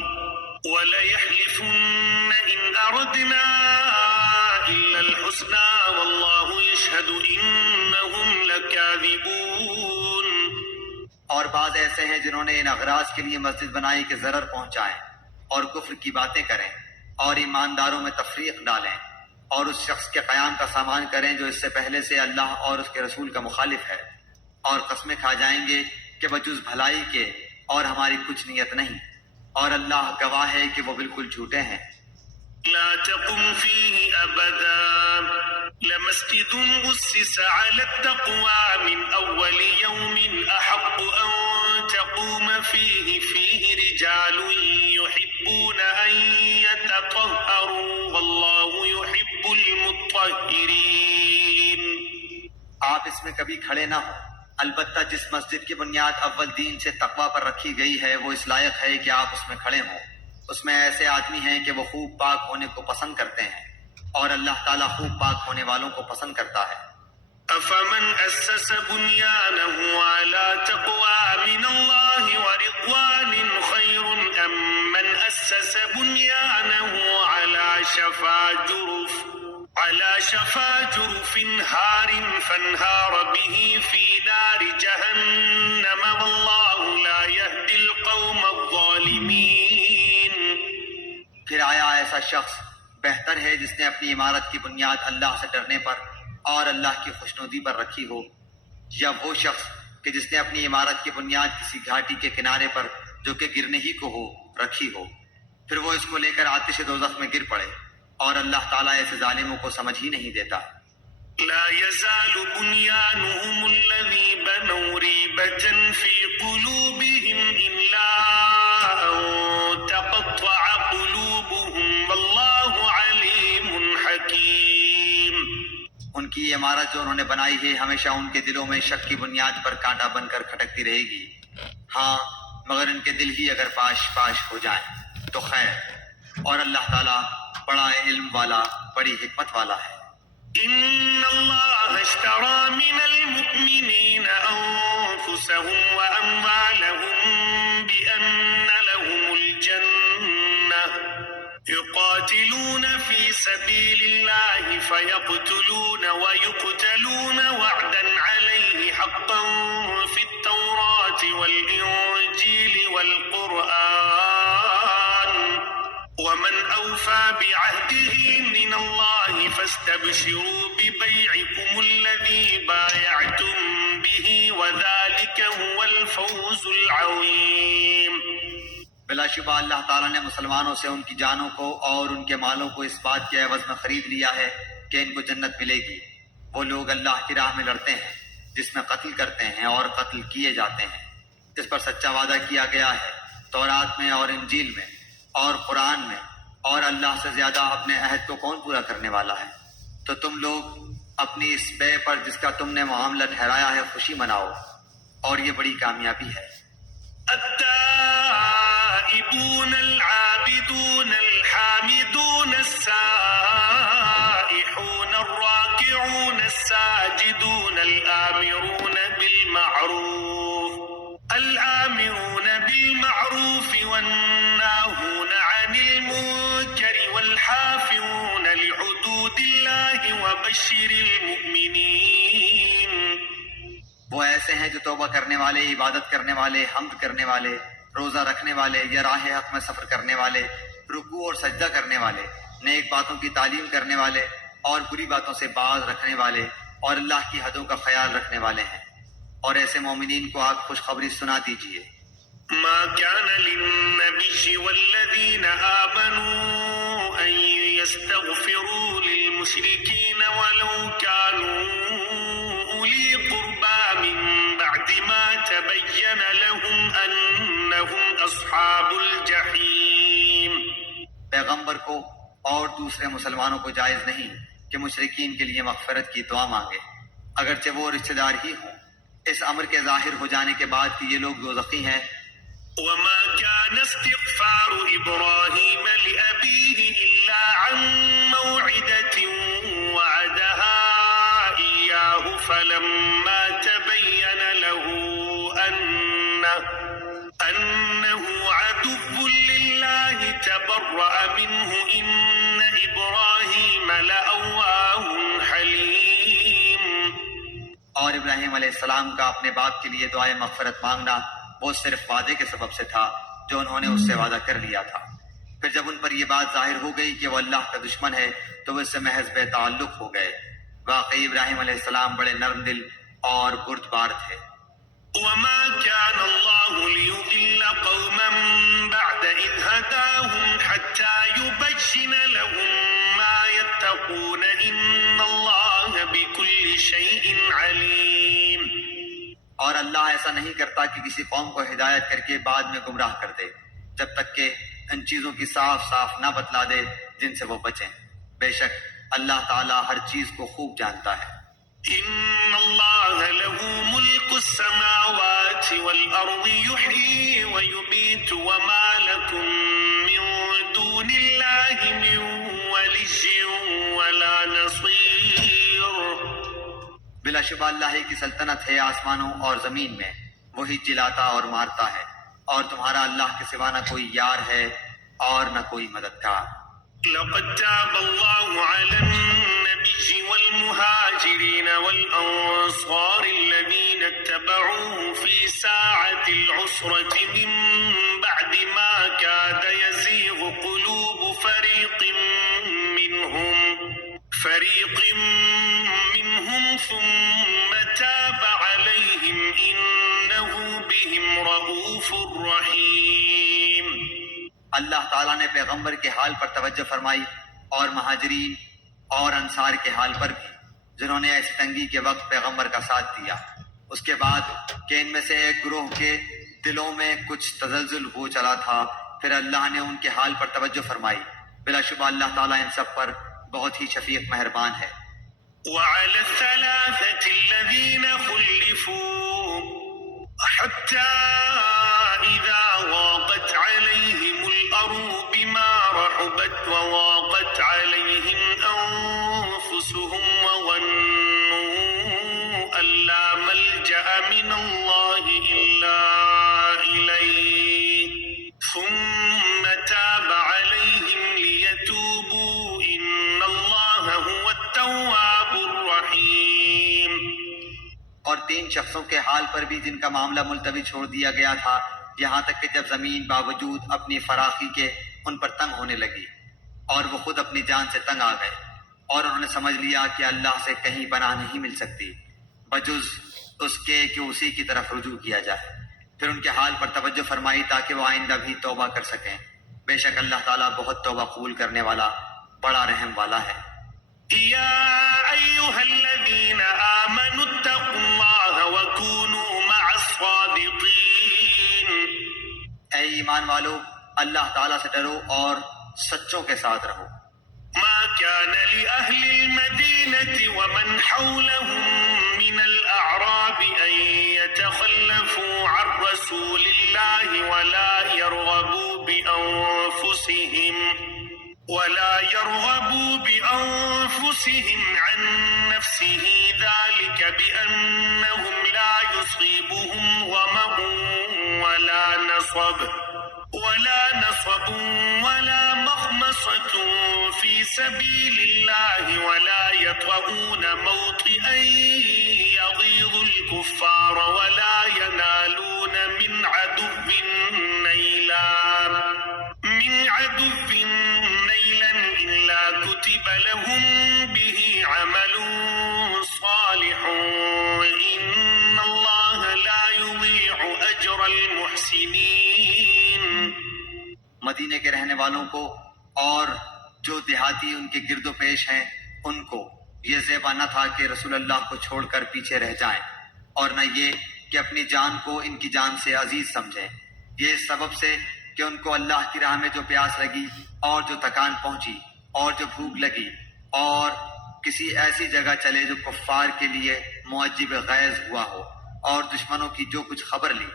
وليحلفن إن أردنا إلا الحسنى والله يشهد إنهم لكاذبون۔ اور بعض ایسے ہیں جنہوں نے ان اغراض کے لیے مسجد بنائی کہ ضرر پہنچائیں اور کفر کی باتیں کریں اور ایمانداروں میں تفریق ڈالیں اور اس شخص کے قیام کا سامان کریں جو اس سے پہلے سے اللہ اور اس کے رسول کا مخالف ہے، اور قسمیں کھا جائیں گے کہ بجز بھلائی کے اور ہماری کچھ نیت نہیں، اور اللہ گواہ ہے کہ وہ بالکل جھوٹے ہیں۔ لا تقم فيه أبدا لمسجد أسس على التقوى من أول يوم أحق أن تقوم فيه رجال يحبون أن يتطهروا والله يحب المطهرين. آپ اس میں کبھی کھڑے نہ ہوں، البتہ جس مسجد کی بنیاد اول دین سے تقوی پر رکھی گئی ہے وہ اس لائق ہے کہ آپ اس میں کھڑے ہوں۔ اس میں ایسے آدمی ہیں کہ وہ خوب پاک ہونے کو پسند کرتے ہیں، اور اللہ تعالیٰ خوب پاک ہونے والوں کو پسند کرتا ہے۔ أفمن أسس بنيانه على تقوى من الله ورضوان خير أم من أسس بنيانه على شفا جرف هار فانهار به في نار جهنم والله لا يهدي القوم الظالمين. پھر آیا ایسا شخص بہتر ہے جس نے اپنی عمارت کی بنیاد اللہ سے ڈرنے پر اور اللہ کی خوشنودی پر رکھی ہو، یا وہ شخص کہ جس نے اپنی عمارت کی بنیاد کسی گھاٹی کے کنارے پر جو کہ گرنے ہی کو ہو رکھی ہو، پھر وہ اس کو لے کر آتش دوزخ میں گر پڑے، اور اللہ تعالیٰ ایسے ظالموں کو سمجھ ہی نہیں دیتا۔ لا يزال بنيانهم الذي بنوا ريبة في قلوبهم إلا أن تقطع قلوبهم والله عليم حكيم. ان کی یہ عمارت جو انہوں نے بنائی ہے ہمیشہ ان کے دلوں میں شک کی بنیاد پر کانٹا بن کر کھٹکتی رہے گی، ہاں مگر ان کے دل ہی اگر پاش پاش ہو جائیں تو خیر، اور اللہ تعالیٰ بڑا علم والا، بڑی حکمت والا ہے۔ إن الله اشترى من المؤمنين أنفسهم وأموالهم بأن لهم الجنة يقاتلون في سبيل الله فيقتلون ويقتلون وعدا عليه حقا في التوراة والإنجيل والقرآن ومن أوفى بعهده من الله فاستبشروا ببيعكم الذي بايعتم به وذلك هو الفوز العظيم. بلا شبہ اللہ تعالیٰ نے مسلمانوں سے ان کی جانوں کو اور ان کے مالوں کو اس بات کے عوض میں خرید لیا ہے کہ ان کو جنت ملے گی۔ وہ لوگ اللہ کی راہ میں لڑتے ہیں جس میں قتل کرتے ہیں اور قتل کیے جاتے ہیں، اس پر سچا وعدہ کیا گیا ہے تورات میں اور انجیل میں اور قرآن میں، اور اللہ سے زیادہ اپنے عہد کو کون پورا کرنے والا ہے؟ تو تم لوگ اپنی اس بے پر جس کا تم نے معاملہ ٹھہرایا ہے خوشی مناؤ، اور یہ بڑی کامیابی ہے۔ التائبون العابدون الحامدون السائحون الراكعون الساجدون الآمرون بالمعروف والناهون عن المنكر والحافظون لحدود الله وبشر المؤمنين. وہ ایسے ہیں جو توبہ کرنے والے، عبادت کرنے والے، حمد کرنے والے، روزہ رکھنے والے یا راہ حق میں سفر کرنے والے، رکوع اور سجدہ کرنے والے، نیک باتوں کی تعلیم کرنے والے اور بری باتوں سے باز رکھنے والے اور اللہ کی حدوں کا خیال رکھنے والے ہیں، اور ایسے مومنین کو آپ خوشخبری سنا دیجیے۔ ما كان للنبي والذين آمنوا أن يستغفروا للمشركين ولو كانوا أولي قربى من بعد ما تبين لهم أنهم أصحاب الجحيم. پیغمبر کو اور دوسرے مسلمانوں کو جائز نہیں کہ مشرکین کے لیے مغفرت کی دعا مانگے، اگرچہ وہ رشتہ دار ہی ہوں، اس امر کے ظاہر ہو جانے کے بعد کہ یہ لوگ دوزخی ہیں۔ وما كان استغفار إبراهيم لأبيه إلا عن موعدة وعدها إياه فلما تبين له أنه عدو لله تبرأ منه إن إبراهيم لأواه حليم. اور ابراہیم علیہ السلام کا اپنے باپ کے لیے دعائے مغفرت مانگنا وہ صرف وعدے کے سبب سے تھا جو انہوں نے اس سے وعدہ کر لیا تھا، پھر جب ان پر یہ بات ظاہر ہو گئی کہ وہ اللہ کا دشمن ہے تو وہ اس سے محض بے تعلق ہو گئے۔ واقعی ابراہیم علیہ السلام بڑے نرم دل اور بردبار تھے۔ وما كان الله ليضل قوما بعد إذ هداهم حتى يبين لهم ما يتقون إن الله شيء عليم. اور اللہ ایسا نہیں کرتا کہ کسی قوم کو ہدایت کر کے بعد میں گمراہ کر دے جب تک کہ ان چیزوں کی صاف صاف نہ بتلا دے جن سے وہ بچیں. بے شک اللہ تعالیٰ ہر چیز کو خوب جانتا ہے. إن الله له ملك السماوات والأرض يحيي ويميت وما لكم من دون الله من ولي ولا نصير. بلا شبہ اللہ ہی کی سلطنت ہے آسمانوں اور زمین میں، وہی جلاتا اور مارتا ہے، اور تمہارا اللہ کے سوا نہ کوئی یار ہے اور نہ کوئی مددگار. لقد تاب الله على النبي والمهاجرين والأنصار الذين اتبعوه في ساعة العسرة من بعد ما كاد يزيغ قلوب فريق منهم ثم تاب عليهم إنه بهم رؤوف رحيم. اللہ تعالیٰ نے پیغمبر کے حال پر توجہ فرمائی اور مہاجرین اور انصار کے حال پر بھی جنہوں نے ایسی تنگی کے وقت پیغمبر کا ساتھ دیا. اس کے بعد کہ ان میں سے ایک گروہ کے دلوں میں کچھ تزلزل ہو چلا تھا، پھر اللہ نے ان کے حال پر توجہ فرمائی. بلا شبہ اللہ تعالیٰ ان سب پر بہت ہی شفیق مہربان ہے. وعلى الثلاثة الذين خلفوا حتى إذا ضاقت عليهم الأرض بما رحبت وضاقت عليهم أنفسهم وظنوا أن لا ملجأ من الله إلا إليه ثم تاب عليهم ليتوبوا إن الله هو التواب الرحيم. اور 3 شخصوں کے حال پر بھی جن کا معاملہ ملتوی چھوڑ دیا گیا تھا، یہاں تک کہ جب زمین باوجود اپنی فراخی کے ان پر تنگ ہونے لگی اور وہ خود اپنی جان سے تنگ آ گئے، اور انہوں نے سمجھ لیا کہ اللہ سے کہیں پناہ نہیں مل سکتی بجز اس کے کہ اسی کی طرف رجوع کیا جائے. پھر ان کے حال پر توجہ فرمائی تاکہ وہ آئندہ بھی توبہ کر سکیں. بے شک اللہ تعالیٰ بہت توبہ قبول کرنے والا، بڑا رحم والا ہے. يا أيها الذين آمنوا اتقوا الله وكونوا مع الصادقين. اے ایمان والو، اللہ تعالیٰ سے ڈرو اور سچوں کے ساتھ رہو. ما كان لأهل المدينة ومن حولهم من الأعراب أن يتخلفوا عن رسول الله ولا يرغبوا بأنفسهم عن نفسه ذلك بأنهم لا يصيبهم ظمأ ولا نصب ولا مخمصة في سبيل الله ولا يطؤون موطئا يغيظ الكفار ولا ينالون من عدو نيلا إلا كتب لهم به عمل صالح إن الله لا يضيع أجر المحسنين. مدینے کے رہنے والوں کو اور جو دیہاتی ان کے گرد و پیش ہیں ان کو یہ زیبا نہ تھا کہ رسول اللہ کو چھوڑ کر پیچھے رہ جائیں، اور نہ یہ کہ اپنی جان کو ان کی جان سے عزیز سمجھیں. یہ اس سبب سے کہ ان کو اللہ کی راہ میں جو پیاس لگی اور جو تکان پہنچی اور جو بھوک لگی اور کسی ایسی جگہ چلے جو کفار کے لیے معجب غیظ ہوا ہو اور دشمنوں کی جو کچھ خبر لی،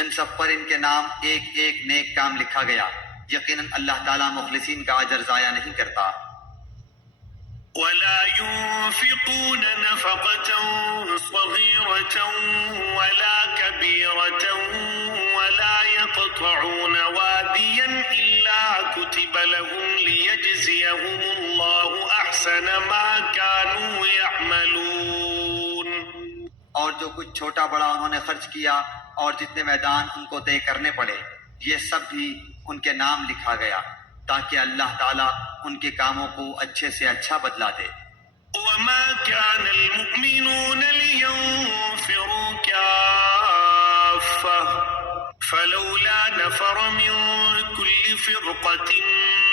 ان سب پر ان کے نام ایک ایک نیک کام لکھا گیا. یقیناً اللہ تعالیٰ مخلصین کا اجر ضائع نہیں کرتا. ولا ينفقون نفقة صغيرة ولا كبيرة ولا يقطعون واديا إلا كتب لهم ليجزيهم الله أحسن ما كانوا يعملون. اور جو کچھ چھوٹا بڑا انہوں نے خرچ کیا اور جتنے میدان ان کو طے کرنے پڑے، یہ سب بھی ان کے نام لکھا گیا تاکہ اللہ تعالیٰ ان کے کاموں کو اچھے سے اچھا بدلا دے. وما كان المؤمنون لينفروا كافة فلولا نفر من كل فرقة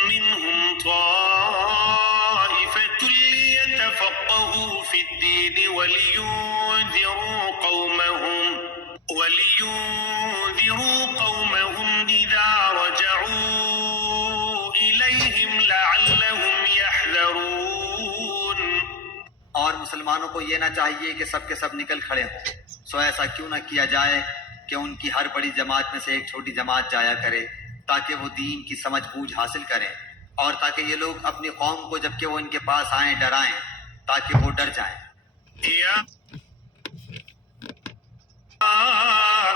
منهم طائفة ليتفقهوا في الدين الدين ولينذروا قومهم إذا رجعوا إليهم لعلهم يحذرون. اور مسلمانوں کو یہ نہ چاہیے کہ سب کے سب نکل کھڑے ہوں، سو ایسا کیوں نہ کیا جائے کہ ان کی ہر بڑی جماعت میں سے ایک چھوٹی جماعت جایا کرے تاکہ وہ دین کی سمجھ بوجھ حاصل کریں، اور تاکہ یہ لوگ اپنی قوم کو جب کہ وہ ان کے پاس آئیں ڈرائیں تاکہ وہ ڈر جائیں. يا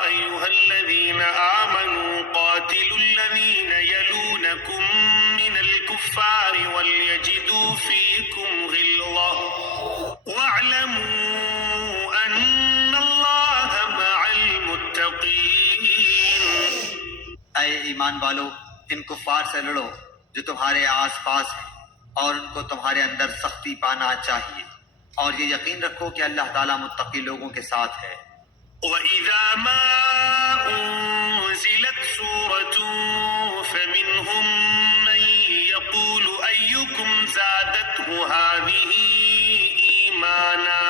أيها الذين آمنوا قاتلوا الذين يلونكم من الكفار وليجدوا فيكم غلظة واعلموا أن الله مع المتقين. اے ایمان والو، ان کفار سے لڑو جو تمہارے آس پاس ہیں، اور ان کو تمہارے اندر سختی پانا چاہیے، اور یہ یقین رکھو کہ اللہ تعالیٰ متقی لوگوں کے ساتھ ہے. وَإِذَا مَا أُنزِلَتْ سُورَةٌ فَمِنْهُمْ مَنْ يَقُولُ أَيُّكُمْ زَادَتْهُ هَذِهِ إِيمَانًا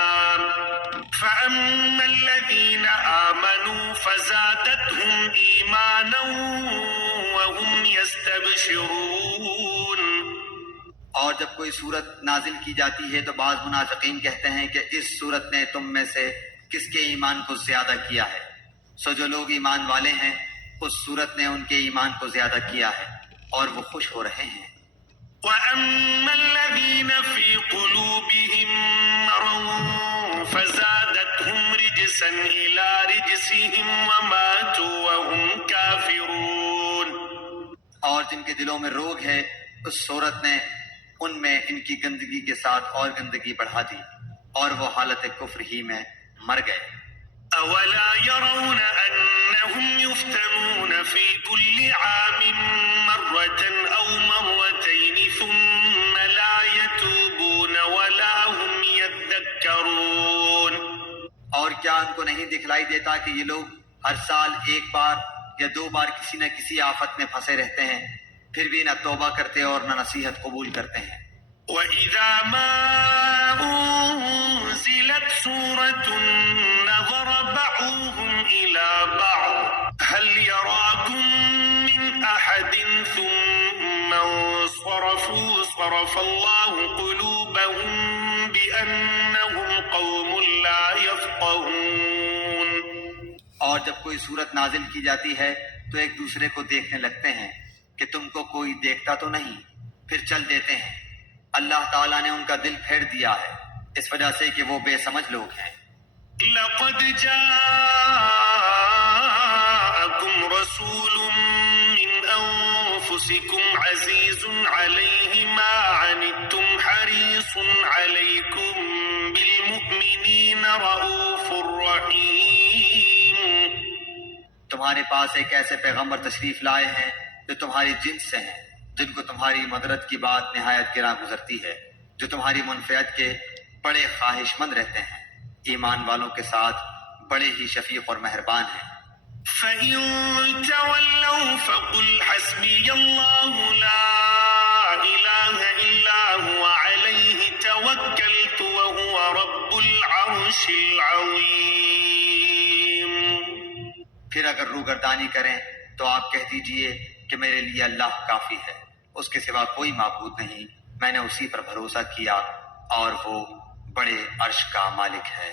فَأَمَّا الَّذِينَ آمَنُوا فَزَادَتْهُمْ إِيمَانًا وَهُمْ يَسْتَبْشِرُونَ. اور جب کوئی صورت نازل کی جاتی ہے تو بعض منافقین کہتے ہیں کہ اس صورت نے تم میں سے کس کے ایمان کو زیادہ کیا ہے. سو جو لوگ ایمان والے ہیں اس صورت نے ان کے ایمان کو زیادہ کیا ہے اور وہ خوش ہو رہے ہیں. وَأَمَّا الَّذِينَ فِي قُلُوبِهِم مَّرَضٌ فَزَادَتْهُمْ رِجْسًا إِلَىٰ رِجْسِهِمْ وَمَاتُوا وَهُمْ كَافِرُونَ. اور جن کے دلوں میں روگ ہے اس صورت نے ان میں ان کی گندگی کے ساتھ اور گندگی بڑھا دی اور وہ حالت کفر ہی میں مر گئے. أَوَلَا يَرَوْنَ أَنَّهُمْ يُفْتَنُونَ فِي كُلِّ عَامٍ مَّرَّةً أَوْ مَرَّتَيْنِ ثُمَّ لَا يَتُوبُونَ وَلَا هُمْ يَذَّكَّرُونَ. اور کیا ان کو نہیں دکھلائی دیتا کہ یہ لوگ ہر سال ایک بار یا دو بار کسی نہ کسی آفت میں پھنسے رہتے ہیں، پھر بھی نہ توبہ کرتے اور نہ نصیحت قبول کرتے ہیں. وَإِذَا مَا أُنزِلَتْ سُورَةٌ نَظَرَ بَعْضُهُمْ إِلَىٰ بَعْضٍ هَلْ يَرَاكُم مِّنْ أَحَدٍ ثُمَّ انصَرَفُوا صَرَفَ اللَّهُ قُلُوبَهُم بِأَنَّهُمْ قَوْمٌ لَّا يَفْقَهُونَ. اور جب کوئی صورت نازل کی جاتی ہے تو ایک دوسرے کو دیکھنے لگتے ہیں کہ تم کو کوئی دیکھتا تو نہیں، پھر چل دیتے ہیں. اللہ تعالیٰ نے ان کا دل پھیر دیا ہے اس وجہ سے کہ وہ بے سمجھ لوگ ہیں. لَقَدْ جَاءَكُمْ رَسُولٌ مِّنْ أَنفُسِكُمْ عَزِيزٌ عَلَيْهِ مَا عَنِتُّمْ حَرِيصٌ عَلَيْكُمْ بِالْمُؤْمِنِينَ رَءُوفٌ رَّحِيمٌ. تمہارے پاس ایک ایسے پیغمبر تشریف لائے ہیں جو تمہاری جنس سے ہیں، جن کو تمہاری مدرت کی بات نہایت گراں گزرتی ہے، جو تمہاری منفعت کے بڑے خواہش مند رہتے ہیں، ایمان والوں کے ساتھ بڑے ہی شفیق اور مہربان ہیں. فَإِن تَوَلَّوْا فَقُلْ حَسْبِيَ اللَّهُ لَا إِلَٰهَ إِلَّا هُوَ عَلَيْهِ تَوَكَّلْتُ وَهُوَ رَبُّ الْعَرْشِ الْعَظِيمِ. پھر اگر روگردانی کریں تو آپ کہہ دیجئے کہ میرے لیے اللہ کافی ہے، اس کے سوا کوئی معبود نہیں، میں نے اسی پر بھروسہ کیا اور وہ بڑے عرش کا مالک ہے.